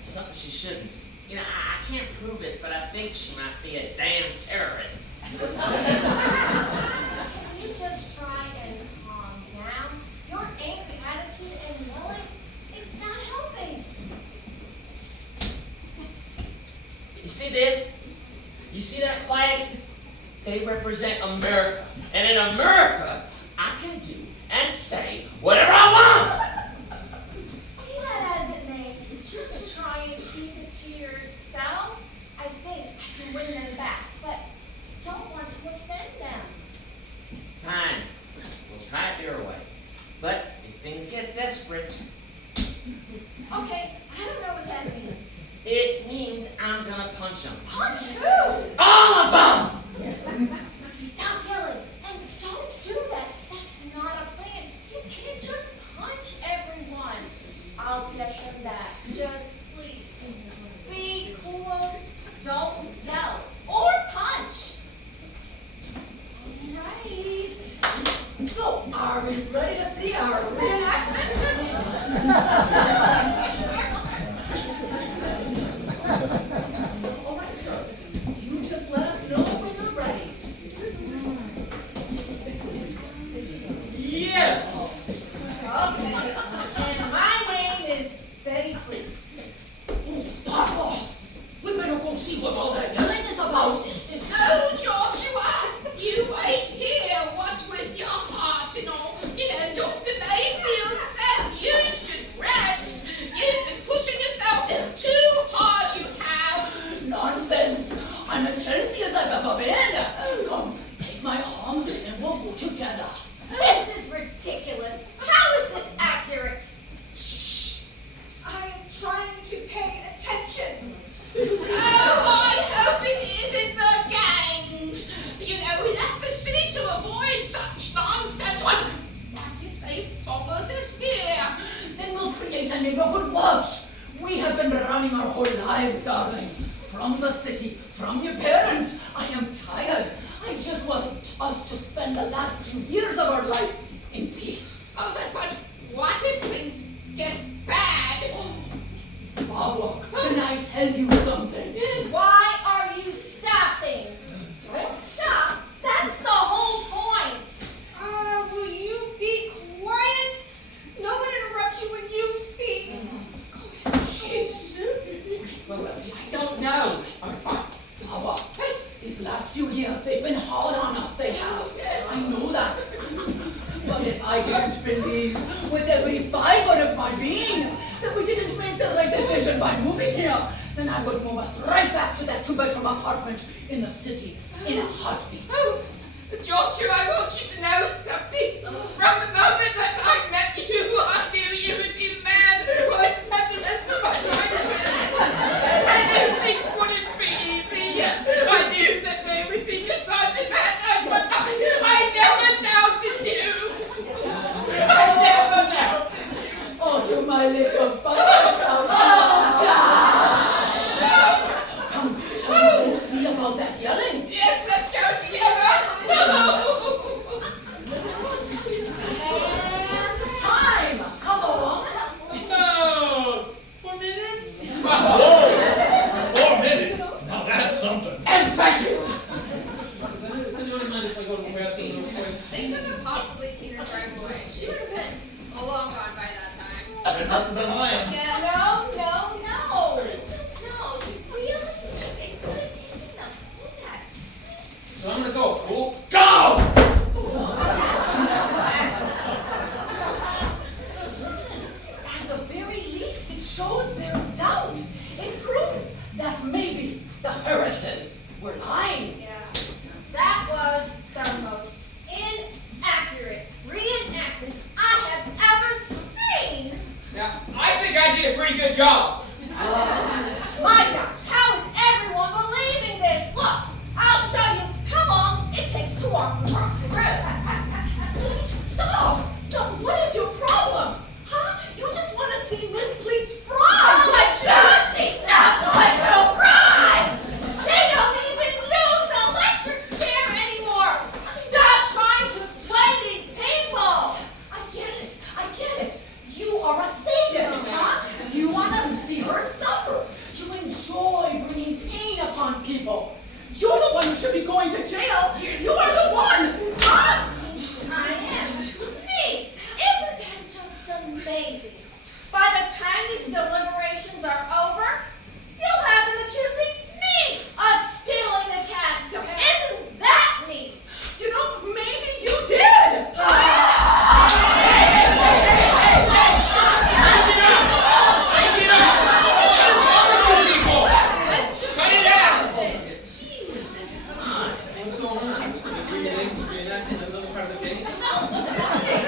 Something she shouldn't. You know, I can't prove it, but I think she might be a damn terrorist. Can you just try and calm down? Your angry attitude and yelling, it's not helping. You see this? You see that flag? They represent America. And in America, I can do and say whatever I want. Be that as it may, just try and keep it to yourself. I think I can win them back, but don't want to offend them. Fine. We'll try it your way. But if things get desperate, Okay, I don't know what that means. it means I'm gonna punch them. Punch who? All of them! Stop yelling and don't do that. That's not a plan. You can't just punch everyone. I'll get them back. Just please be cool. Don't yell or punch. Right. So, are we ready to see our reenactment? All right, sir. You just let us know when neighborhood watch. We have been running our whole lives, darling. From the city, from your parents. I am tired. I just want us to spend the last few years of our life in peace. Oh, but what if things get bad? Baba, can I tell you something? Why are you stopping? Don't stop. That's the whole point. Will you be quiet? No one interrupts you when you speak. Well, I don't know. All right, fine. Baba, these last few years, they've been hard on us, they have. I know that. But if I didn't believe with every fiber of my being that we didn't make the right decision by moving here, then I would move us right back to that two-bedroom apartment in the city in a heartbeat. Oh, Georgia, I want you to know something. From the moment that I met you, I knew you would be the man who I'd spend the rest of my life with. I knew things wouldn't be easy. I knew that they would be good times and bad times, but I never doubted you. I never doubted you. Oh, you my little buttercup. Come, shall we go see about that yelling? Yes, let's go together. Time! Come on! No! 4 minutes? Whoa! 4 minutes? Now that's something. And thank you! Does anyone mind if I go to the bathroom real quick? They couldn't have possibly seen her drive away. She would have been long gone by that time. Been nothing but lying. Yeah, no. No, you really think they could have taken the bullet? So I'm gonna go, fool. Go! Listen, at the very least, it shows there's doubt. It proves that maybe the Harrisons were lying. Yeah. That was the most inaccurate reenactment I have ever seen. Now, I think I did a pretty good job. My gosh, how is everyone believing this? Look, I'll show you how long it takes to walk across the room. Stop! What is your problem? Huh? You just want to see Miss Pleats fry! Oh my God, she's not going to fry! They don't even use an electric chair anymore! Stop trying to sway these people! I get it. You are a sadist, huh? You want to see her suffer. You enjoy bringing pain upon people. You're the one who should be going to jail. You are the one, huh? I am. Niece, isn't that just amazing? By the time these deliberations are over, you'll have them accusing me of stealing the cats. Isn't that neat? You know, maybe you did. Cut it out. What's going on? Reenacting another part of the case? What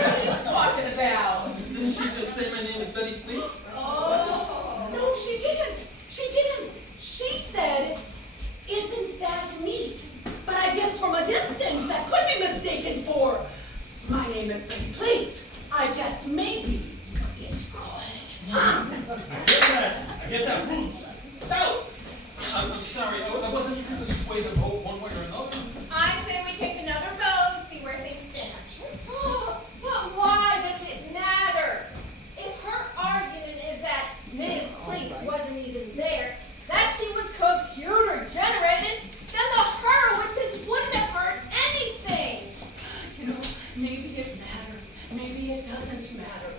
are you talking about? Didn't she just say my name is Betty Fleets? No, she didn't. She said, isn't that neat? But I guess from a distance that could be mistaken for, my name is Betty Plates. I guess maybe it's good. Huh? I guess that proves. No! I'm sorry, I wasn't even going to sway the vote one way or another. I say we take another vote and see where things stand. But why does it matter? If her argument is that Ms. Cleats wasn't even there, that she was computer generated, then the Horowitzes wouldn't have heard anything. You know, maybe it matters. Maybe it doesn't matter.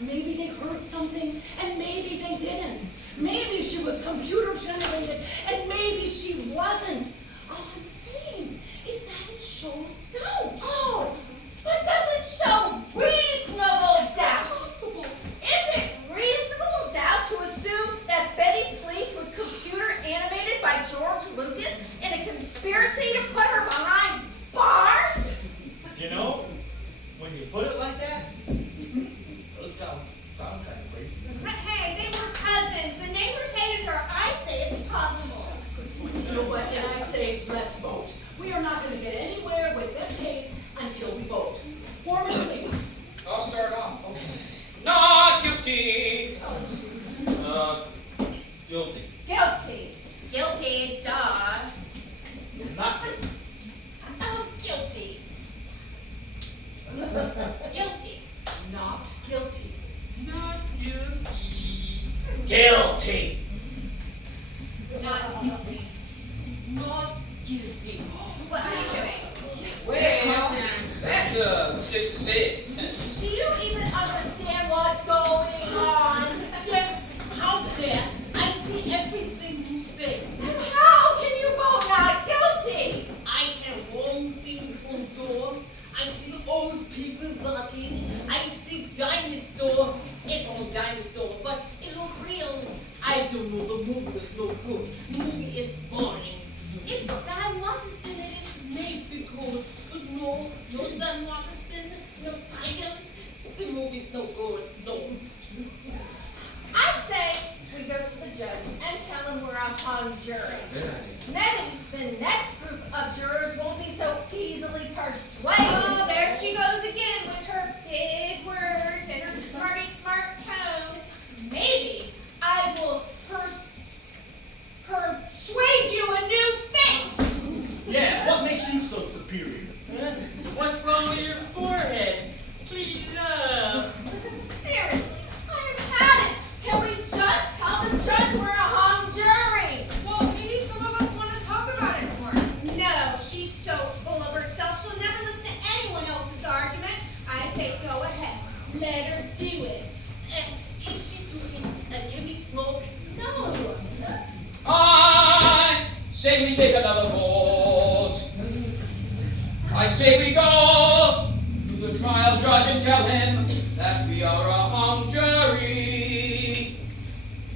Maybe they heard something and maybe they didn't. Maybe she was computer generated and maybe she wasn't. All I'm saying is that it shows doubt. Oh, but does it show reasonable doubt? Is it reasonable doubt to assume that Betty Pleats was computer animated by George Lucas in a conspiracy to put her behind bars? You know, when you put it like that, those guys sound kind of crazy. But hey, they were cousins. The neighbors hated her. I say it's possible. You know what? And I say, let's vote. We are not going to get anywhere with this case until we vote. Foreman, please. I'll start off. Not guilty. Guilty. Guilty. Guilty, duh. Not guilty. Oh, guilty. Guilty. Not guilty. Not guilty. Guilty. Not guilty. Not guilty. What are you doing? Well, that's 6 to 6. Do you even understand what's going on? Yes, how dare I see everything you say. Then how can you vote not guilty? I have one thing on door. I see old people walking. I see dinosaur. It's all dinosaur, but it look real. I don't know, the movie is no good. Movie is boring. If Sam Waterston in it, maybe good. But no Sam Waterston, no tigers. The movie's no good, no. I say we go to the judge and tell him we're a hung jury. Maybe the next group of jurors won't be so easily persuaded. Oh, there she goes again with her big words and her smarty smart tone. Maybe I will persuade you a new fix. Yeah, what makes you so superior? Huh? What's wrong with your forehead? Clean it up. Seriously, I've had it. Can we just tell the judge we're a hung jury? Well, maybe some of us want to talk about it more. No, she's so full of herself, she'll never listen to anyone else's argument. I say go ahead, let her do it. If she do it, can we smoke? No. I say we take another vote. I say we go to the trial judge and tell him that we are a hung jury.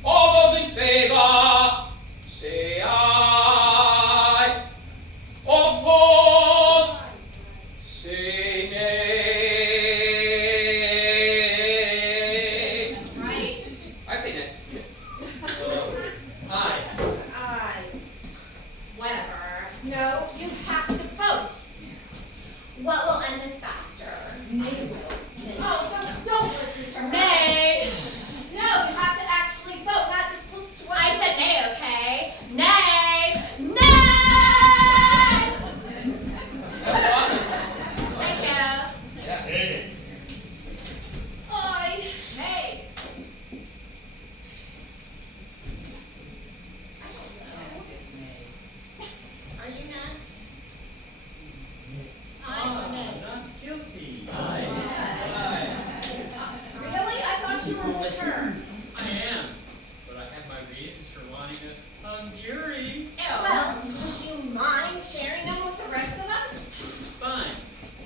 All those in favor, say aye. All opposed, say nay. Right. I say nay. Hi. Whatever. No, you have to vote. What will end this faster? Nay will. Oh, don't listen to her. Nay. No, you have to actually vote, not just listen to what I said nay, okay? Nay. Nay. That's awesome. Thank you. Yeah, here it is. Hey. Are you next? I'm not guilty. Really? I thought you were with her. I am, but I have my reasons for wanting a hung jury. Well, would you mind sharing them with the rest of us? Fine,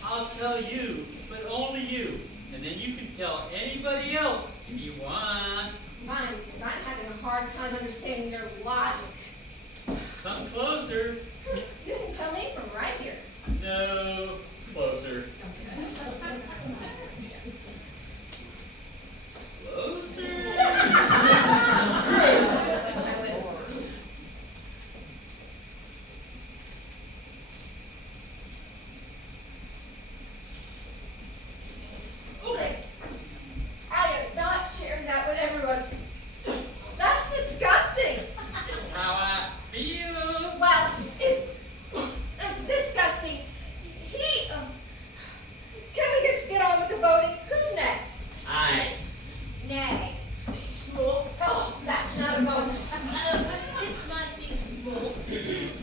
I'll tell you, but only you. And then you can tell anybody else if you want. Fine, because I'm having a hard time understanding your logic. Come closer. You can tell me from right here. No, closer. Closer. Okay. I am not sharing that with everyone. That's disgusting. It's how I feel. Well, it's disgusting. Can we just get on with the voting? Who's next? Aye. Nay. Smoke. Oh, that's not a vote. It's not being smoke.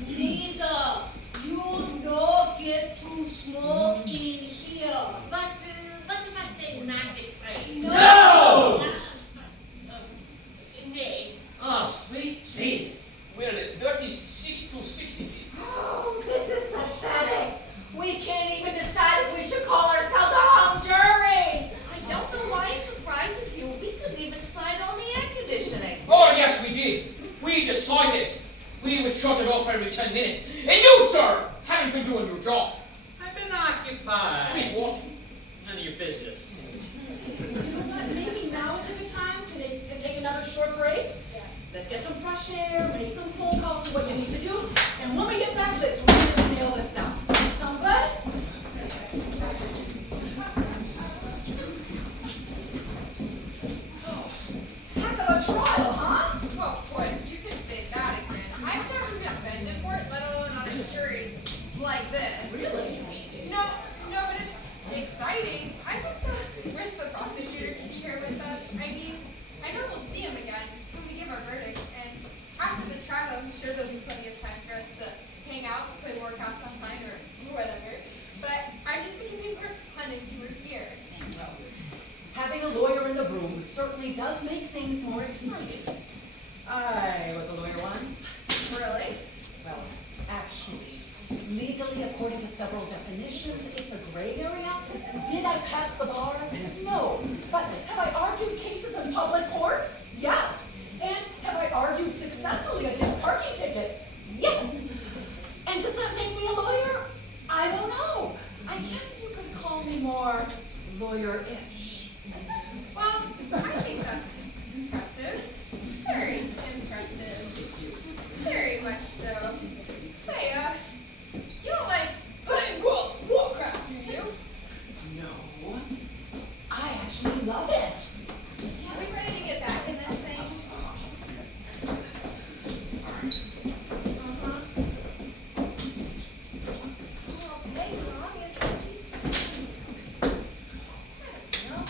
Neither. You no get to smoke in here. But what if I say magic phrase? No! Nay. Oh, sweet Jesus. Well, 36 to 6 it is. Oh, this is pathetic. We can't even decide if we should call ourselves a hung jury. I don't know why it surprises you. We couldn't even decide on the air conditioning. Oh, yes, we did. We decided we would shut it off every 10 minutes. And you, sir, haven't been doing your job. I've been occupied. With what? None of your business. You know what? Maybe now is a good time to take another short break. Let's get some fresh air, make some phone calls to what you need to do, and when we get back to this, we're going to nail this down. Sound good? Heck of a trial, huh? Oh, boy. in the room certainly does make things more exciting. I was a lawyer once. Really? Well, actually, legally, according to several definitions, it's a gray area. Did I pass the bar? No. But have I argued cases in public court? Yes. And have I argued successfully against parking tickets? Yes. And does that make me a lawyer? I don't know. I guess you could call me more lawyer-ish. Well, I think that's impressive. Very impressive. Very much so. Say, you don't like playing World of Warcraft, do you? No. I actually love it. Are we ready to get back in this thing? Well, maybe obviously. I don't know.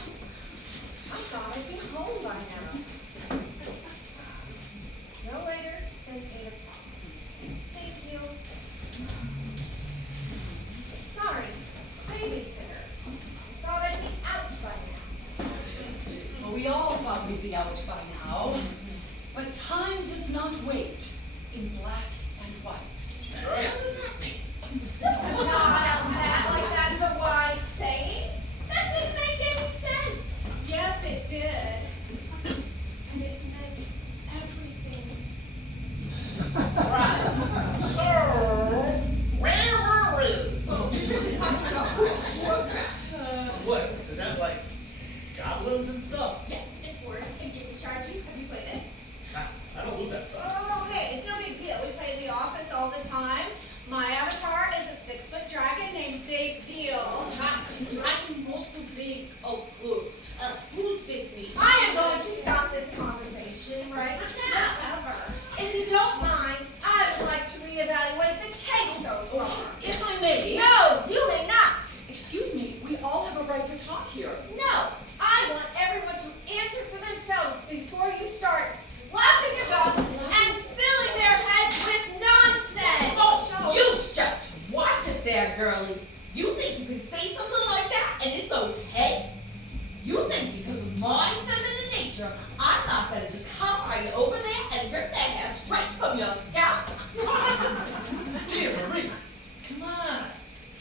I thought I'd be home by now. No later than 8 o'clock. Thank you. Sorry, babysitter. Thought I'd be out by now. Well, we all thought we'd be out by now. But time does not wait in black and white. Right. What does that mean? Don't nod at that like that's a wise saying. That didn't make any sense. Yes, it did. And it meant everything. Right. So, where were we? Well, she was talking about World of Warcraft. What? Is that like goblins and stuff? Yes, it works. And game strategy. Have you played it? Nah, I don't do that stuff. Oh, okay, it's no big deal. We play The Office all the time. My avatar is a 6-foot dragon named Big Deal. Dragon not so big. Oh, close. Who's big me? I am going to stop this conversation right now. If you don't mind, I would like to reevaluate the case so far. If I may. No, you may not. Excuse me, we all have a right to talk here. No, I want everyone to answer for themselves before you start flapping your gums and filling their heads with nonsense. Oh, you just watch it there, girlie. You think you can say something like that and it's okay? You think because of my feminine nature, I'm not gonna just come right over there and rip that hair straight from your scalp? Dear Marie, come on.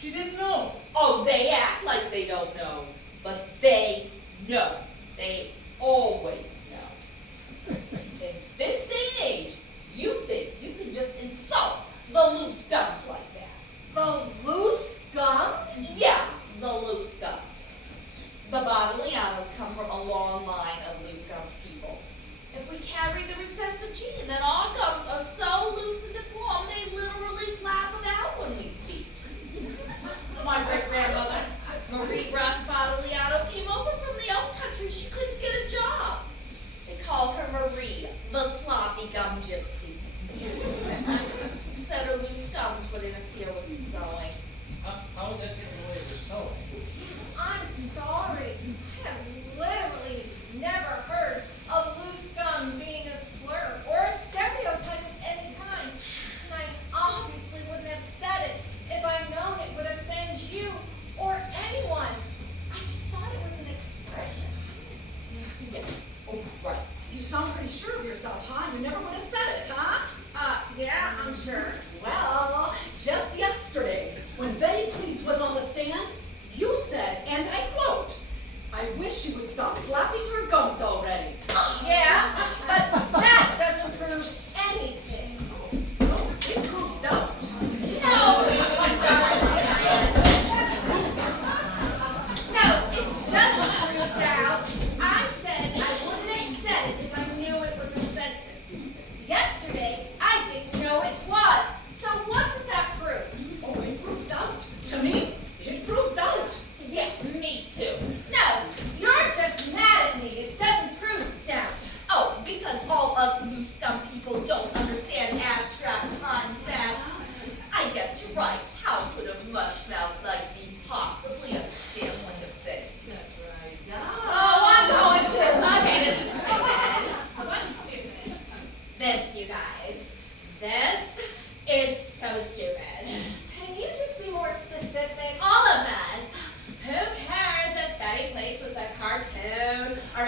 She didn't know. Oh, they act like they don't know, but they know. They always know. In this day and age, you think you can just insult the loose gums like that. The loose gummed? Yeah, the loose gum. The Baudelianos come from a long line of loose gummed people. If we carry the recessive gene, then our gums are so loose and deformed, they literally flap about when we speak. My great-grandmother, Marie Grass Baudeliano, came over from the old country. She couldn't get a job. They called her Marie, the sloppy gum gypsy. She said her loose gums would interfere with the sewing. How would that get in the way of the sewing? I'm sorry. I have literally never heard of loose gum being a slur or a stereotype of any kind. And I obviously wouldn't have said it if I'd known it would offend you or anyone. I just thought it was an expression. Yeah. Oh, right. You sound pretty sure of yourself, huh? You never would have said it, huh? Yeah, I'm sure. Well, just yesterday, when Betty Cleats was on the stand, you said, and I quote, "I wish she would stop flapping her gums already." Yeah, but that doesn't prove anything. Oh, it proves doubt. No, it doesn't. No, it doesn't prove doubt. I said I wouldn't have said it if I knew it was offensive. Yesterday, I didn't know it was. So what does that prove? Oh, it proves doubt. To me, it proves doubt. Yeah, me too. No, you're just mad at me. It doesn't prove doubt. Oh, because all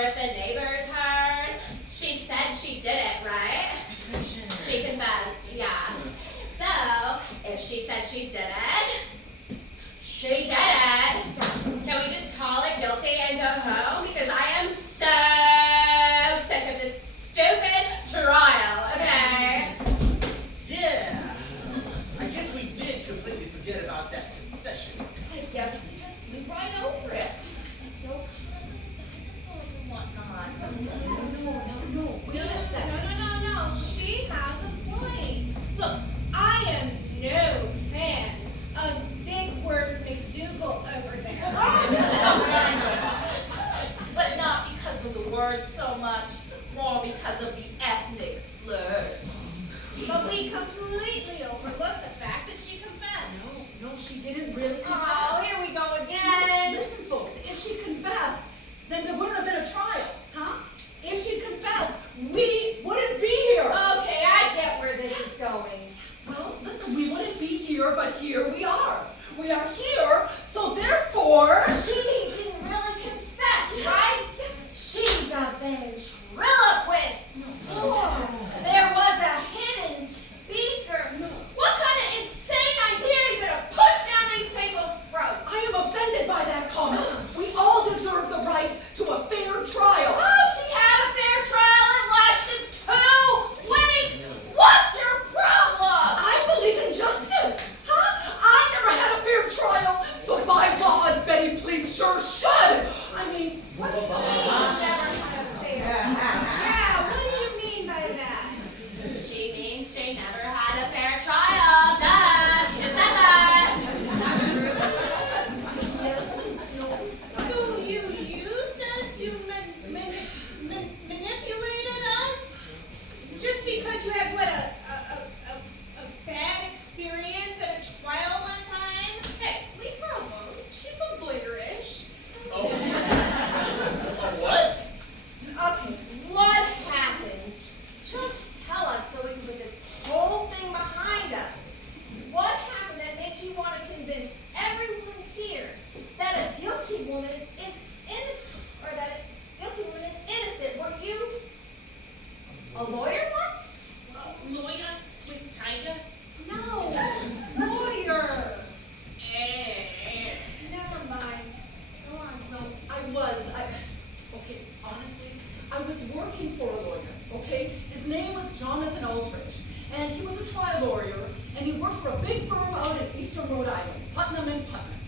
if the neighbors heard. She said she did it, right? She confessed, yeah. So, if she said she did it, she did it. Can we just call it guilty and go home? Because I am so sick of this stupid trial, okay? Yeah. I guess we did completely forget about that confession. I guess we just flew right over it. So common with the dinosaurs and whatnot. No, wait a second. No. She has a point. Look, I am no fan of big words McDougal over there. But not because of the words so much, more because of the ethnic slurs. But we completely overlooked the fact that she confessed. No, she didn't really confess. Oh, here we go again. Listen, folks, if she confessed, then there wouldn't have been a trial, huh? If she'd confessed, we wouldn't be here. Okay, I get where this is going. Well, listen, we wouldn't be here, but here we are. We are here, so therefore... She didn't really confess, right? She's a ventriloquist. Oh, there was a hidden speaker. What kind of insane idea are you gonna push down these people's throats? I am offended by that comment. We all deserve the right to a fair trial. Oh, she had a fair trial. It lasted 2 weeks. What's your problem? I believe in justice. Huh? I never had a fair trial, so by God, Betty Please sure should. I mean, What do you mean you never had a fair trial? Yeah, what do you mean by that? She means she never had a fair trial. Duh, she just said that. So you used us? You manipulated us? Just because you had, what, a bad experience at a trial one time? Hey, leave her alone. She's a lawyerish. Oh. What? Okay, what happened? Just tell us so we can put this whole thing behind us. What happened that makes you want to convince everyone here that a guilty woman is innocent, or that a guilty woman is innocent? Were you a lawyer once? Lawyer with Tiger? No, lawyer. Never mind. Go on. no, honestly, I was working for a lawyer, okay? His name was Jonathan Aldrich, and he was a trial lawyer, and he worked for a big firm out in eastern Rhode Island, Putnam and Putnam.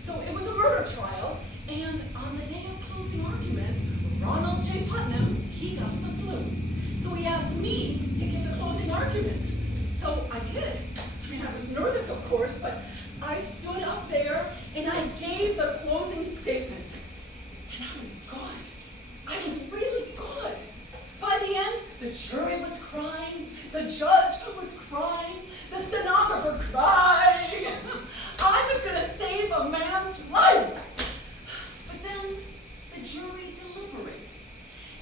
So it was a murder trial, and on the day of closing arguments, Ronald J. Putnam, he got the flu. So he asked me to give the closing arguments. So I did. I mean, I was nervous, of course, but I stood up there and I gave the closing statement. And I was good. I was really good. By the end, the jury was crying, the judge was crying, the stenographer crying. I was gonna save a man's life. But then the jury deliberated.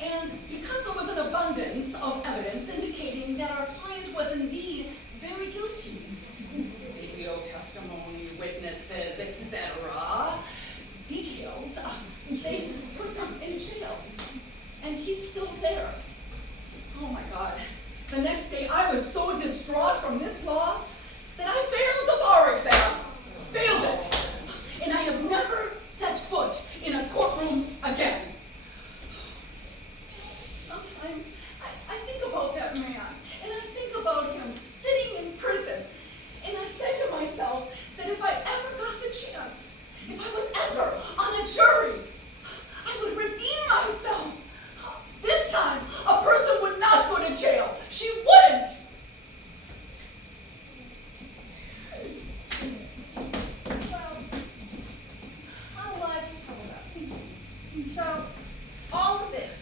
And because there was an abundance of evidence indicating that our client was indeed very guilty, video testimony, witnesses, etc., details, they put him in jail. And he's still there. Oh my God. The next day, I was so distraught from this loss that I failed the bar exam. Failed it. And I have never set foot in a courtroom again. Sometimes I think about that man, and I think about him sitting in prison, and I say to myself that if I ever got the chance, if I was ever on a jury, I would redeem myself. This time, a person would not go to jail. She wouldn't. Well, I'm glad you told us. So, all of this,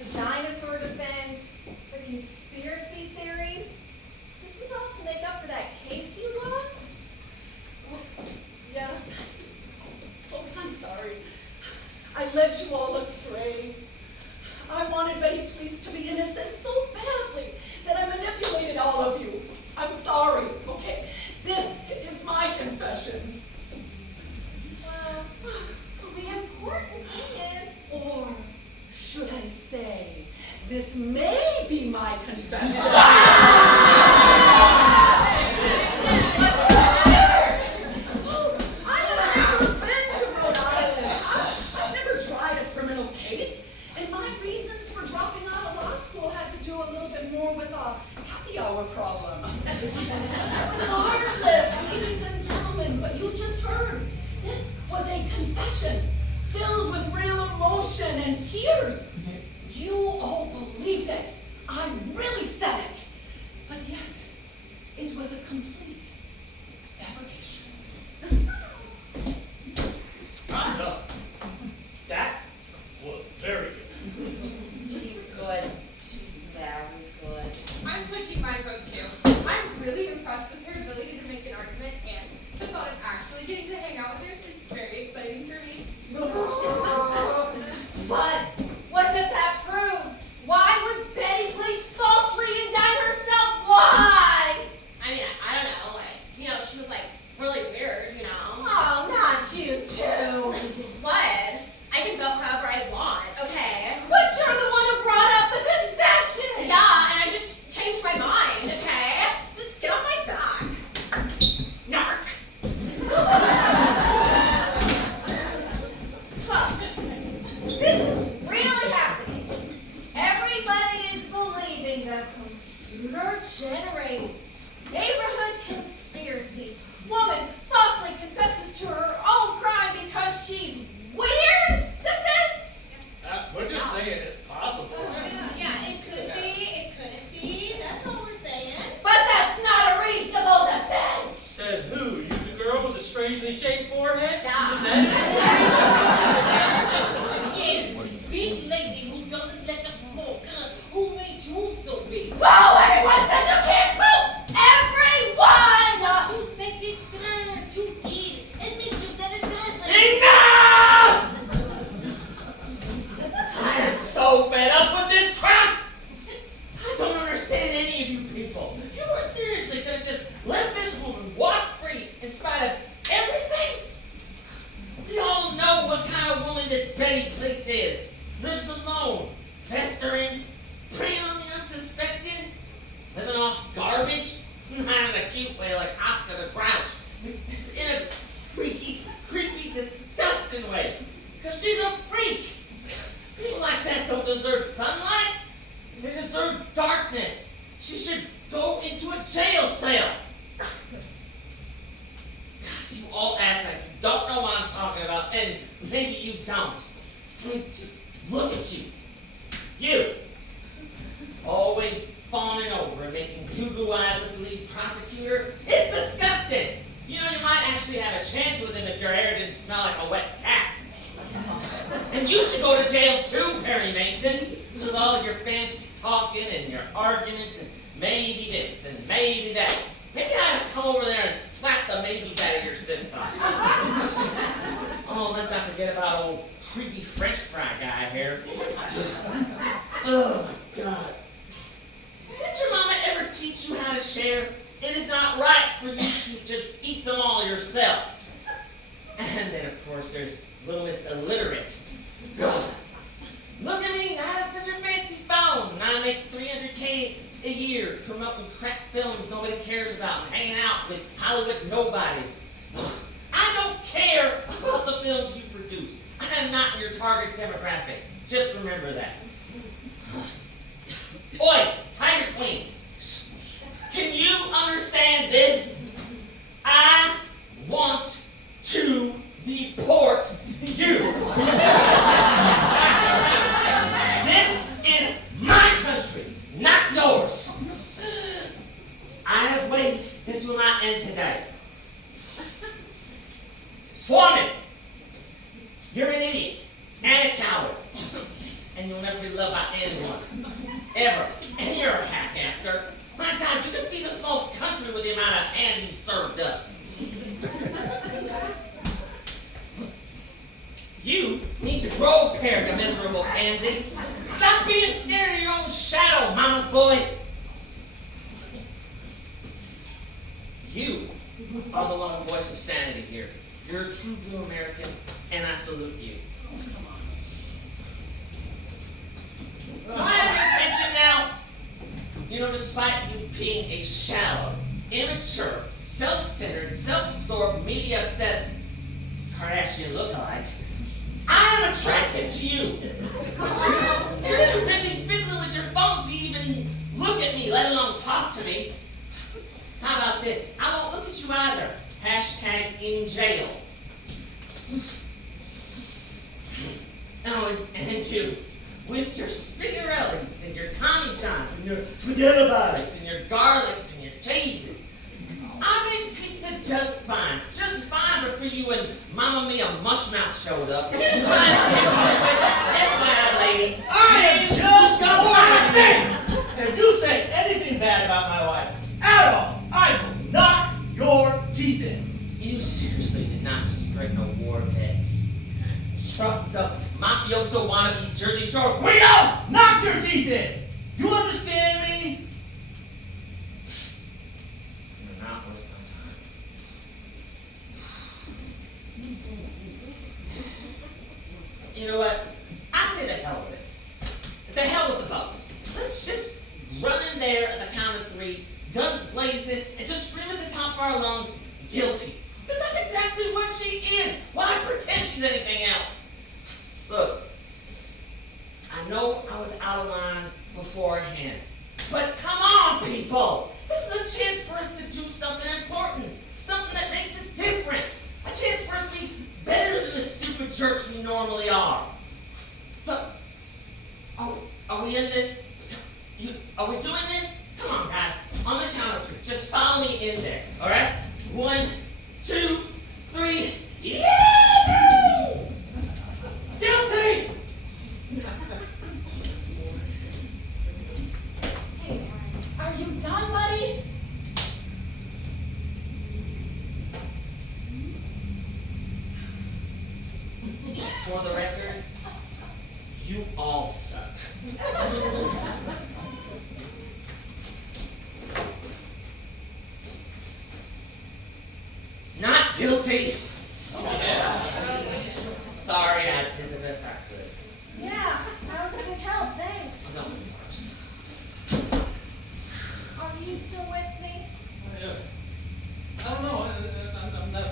the dinosaur defense, the conspiracy theories, this was all to make up for that case you lost? Yes. Folks, I'm sorry. I led you all astray. I wanted Betty Pleats to be innocent so badly that I manipulated all of you. I'm sorry, okay? This is my confession. Well, the important thing is, Or should This may be my confession. Folks, I have never been to Rhode Island. I've never tried a criminal case, and my reasons for dropping out of law school had to do a little bit more with a happy hour problem. Regardless, ladies and gentlemen, what you just heard, this was a confession filled with real emotion and tears. You all believed it. I really said it. But yet, it was a complete fabrication. Not enough. That was very good. She's good. She's very good. I'm switching my vote too. I'm really impressed with her ability to make an argument, and the thought of actually getting to hang out with her is very exciting for me. But what does that prove? Why would Betty please falsely indict herself? Why? I mean, I don't know, like, you know, she was like really weird, you know. Oh, not you two. What? I can vote however I want, okay? But you're the one who brought up the confession. Yeah, and I just changed my mind, okay? Just get off my back. Narc. Huh. This is really happening. Everybody is believing the computer-generated neighborhood conspiracy. Woman falsely confesses to her own crime because she's weird? Defense? We're just saying it's possible. Yeah, it could be, it couldn't be, that's all we're saying. But that's not a reasonable defense. Says who? You the girl with the strangely shaped forehead? Yeah. Is that Yes, big lady who doesn't let us smoke. Who made you so big? Whoa, everyone said you can't smoke! Everyone! But you said it did. You did. Admit you said it did. Enough! I am so fed up with this crap! I don't understand any of you people. You are seriously gonna just let this woman walk free in spite of everything? We all know what kind of woman that Betty Plates is. Lives alone, festering, preying on the unsuspecting, living off garbage, not in a cute way like Oscar the Grouch, in a freaky, creepy, disgusting way, because she's a freak. People like that don't deserve sunlight. They deserve darkness. She should go into a jail cell. God, you all act like you don't know what I'm talking about, and maybe you don't. I mean, just look at you. You. Always fawning over and making goo-goo eyes with the lead prosecutor. It's disgusting. You know, you might actually have a chance with him if your hair didn't smell like a wet cat. And you should go to jail too, Perry Mason, with all your fancy talking and your arguments and maybe this and maybe that. Maybe I ought to come over there and slap the maybes out of your system. Oh, let's not forget about old creepy French fry guy here. Oh my God. Did your mama ever teach you how to share? It is not right for you to just eat them all yourself. And then, of course, there's little Miss Illiterate. Ugh. Look at me, I have such a fancy phone, and I make $300K a year promoting crack films nobody cares about and hanging out with Hollywood nobodies. Ugh. I don't care about the films you produce. I am not your target demographic. Just remember that. Oi, Tiger Queen. Can you understand this? I want to deport you. This is my country, not yours. I have ways this will not end today. Foreman, you're an idiot and a coward. And you'll never be loved by anyone. Ever. And you're a hack-actor. My God, you could feed a small country with the amount of hand you served up. You need to grow a pair, you miserable pansy. Stop being scared of your own shadow, mama's boy. You are the lone voice of sanity here. You're a true blue American, and I salute you. Don't ever despite you being a shallow, immature, self-centered, self-absorbed, media-obsessed Kardashian lookalike, I am attracted to you. But you're too busy fiddling with your phone to even look at me, let alone talk to me. How about this? I won't look at you either. Hashtag in jail. Oh, and you, with your Spigarellis and your Tommy Johns and your forget about it and your garlic and your cheeses. I make pizza just fine, but for you and Mamma Mia Mushmouth showed up. FYI, lady. I am just one thing! If you say anything bad about my wife at all, I will knock your teeth in. You seriously did not just threaten a war vet. Trucked up mafioso wannabe Jersey Shore Guido! Knock your teeth in! You understand me? You're not worth my time. You know what? I say the hell with it. The hell with the votes. Let's just run in there at the count of 3, guns blazing, and just scream at the top of our lungs, guilty. Because that's exactly what she is. Why pretend she's anything else? Look, I know I was out of line beforehand, but come on, people! This is a chance for us to do something important, something that makes a difference, a chance for us to be better than the stupid jerks we normally are. So, are we in this? Are we doing this? Come on, guys. On the count of 3, just follow me in there. All right? 1, 2, 3. Yeah! Guilty! Hey, are you done, buddy? For the record, you all suck. Not guilty. Sorry, I did the best I could. Yeah, that was a good help, thanks. No, Are you still with me? I don't know. I'm not.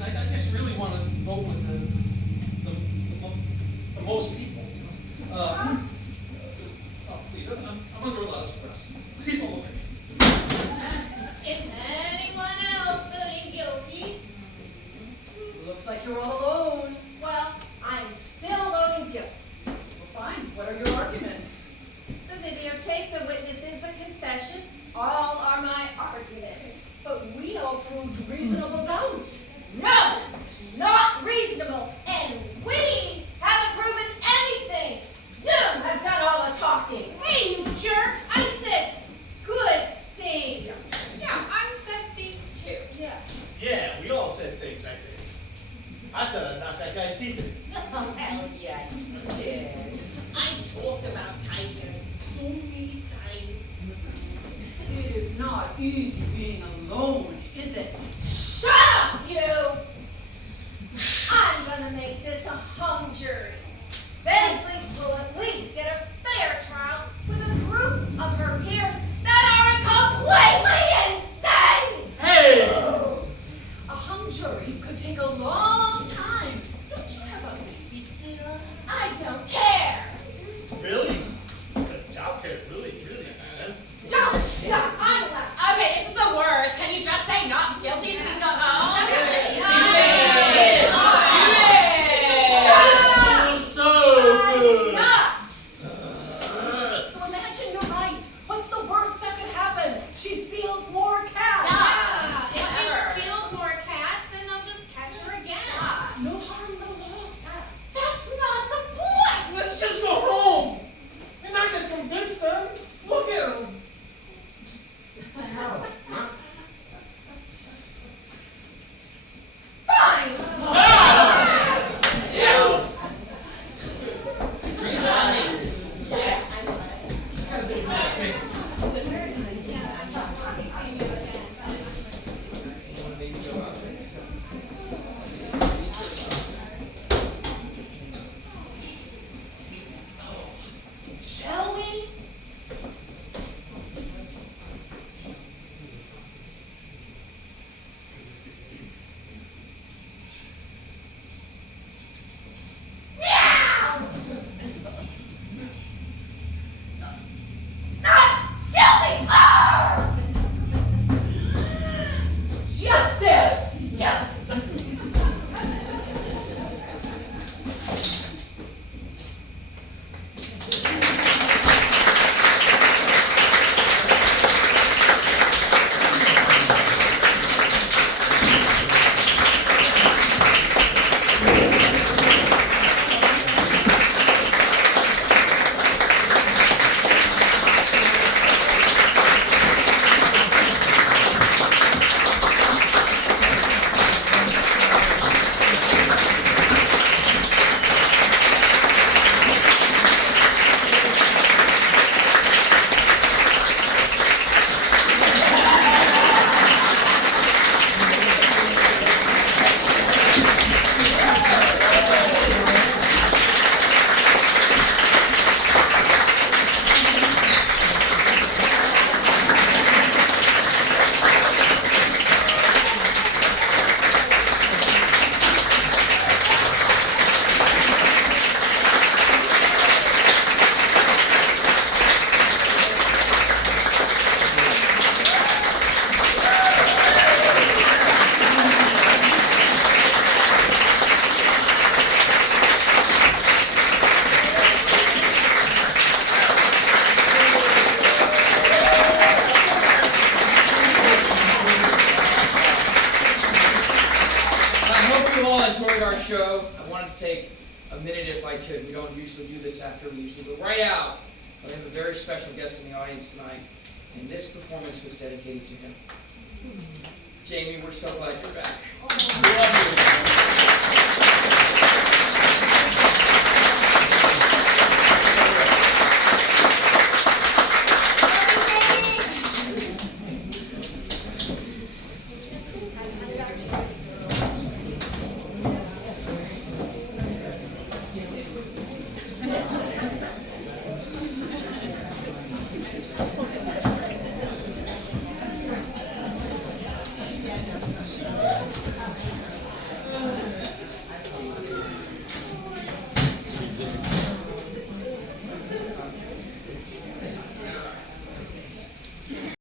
I just really want to vote with the most people. Oh, please, I'm under a lot of stress. Please don't look at me. Is anyone else voting guilty? Looks like you're all alone. Well, I'm still voting guilty. Well, fine. What are your arguments? The videotape, the witnesses, the confession, all are my arguments. But we all proved reasonable doubt. No! Not reasonable! And we haven't proven anything! You have done all the talking! Hey, you jerk! I said good things. Yeah, I said things too. Yeah. Yeah, we all said things, I think. I said I knocked that guy's teeth in. Oh, hell yeah, you did. I talked about tigers so many times. It is not easy being alone, is it? Shut up, you! I'm gonna make this a hung jury. Betty Bleaks will at least get a fair trial with a group of her peers that are completely insane! Hey! A hung jury could take a long time. Don't you have a babysitter? I don't care! Really? Because childcare is really, really expensive. Don't stop! I'm allowed. Okay, this is the worst. Can you just say not guilty so we can go home? Okay, I could. We don't usually do this after. We usually go right out. But we have a very special guest in the audience tonight, and this performance was dedicated to him. Jamie, we're so glad you're back. We love you.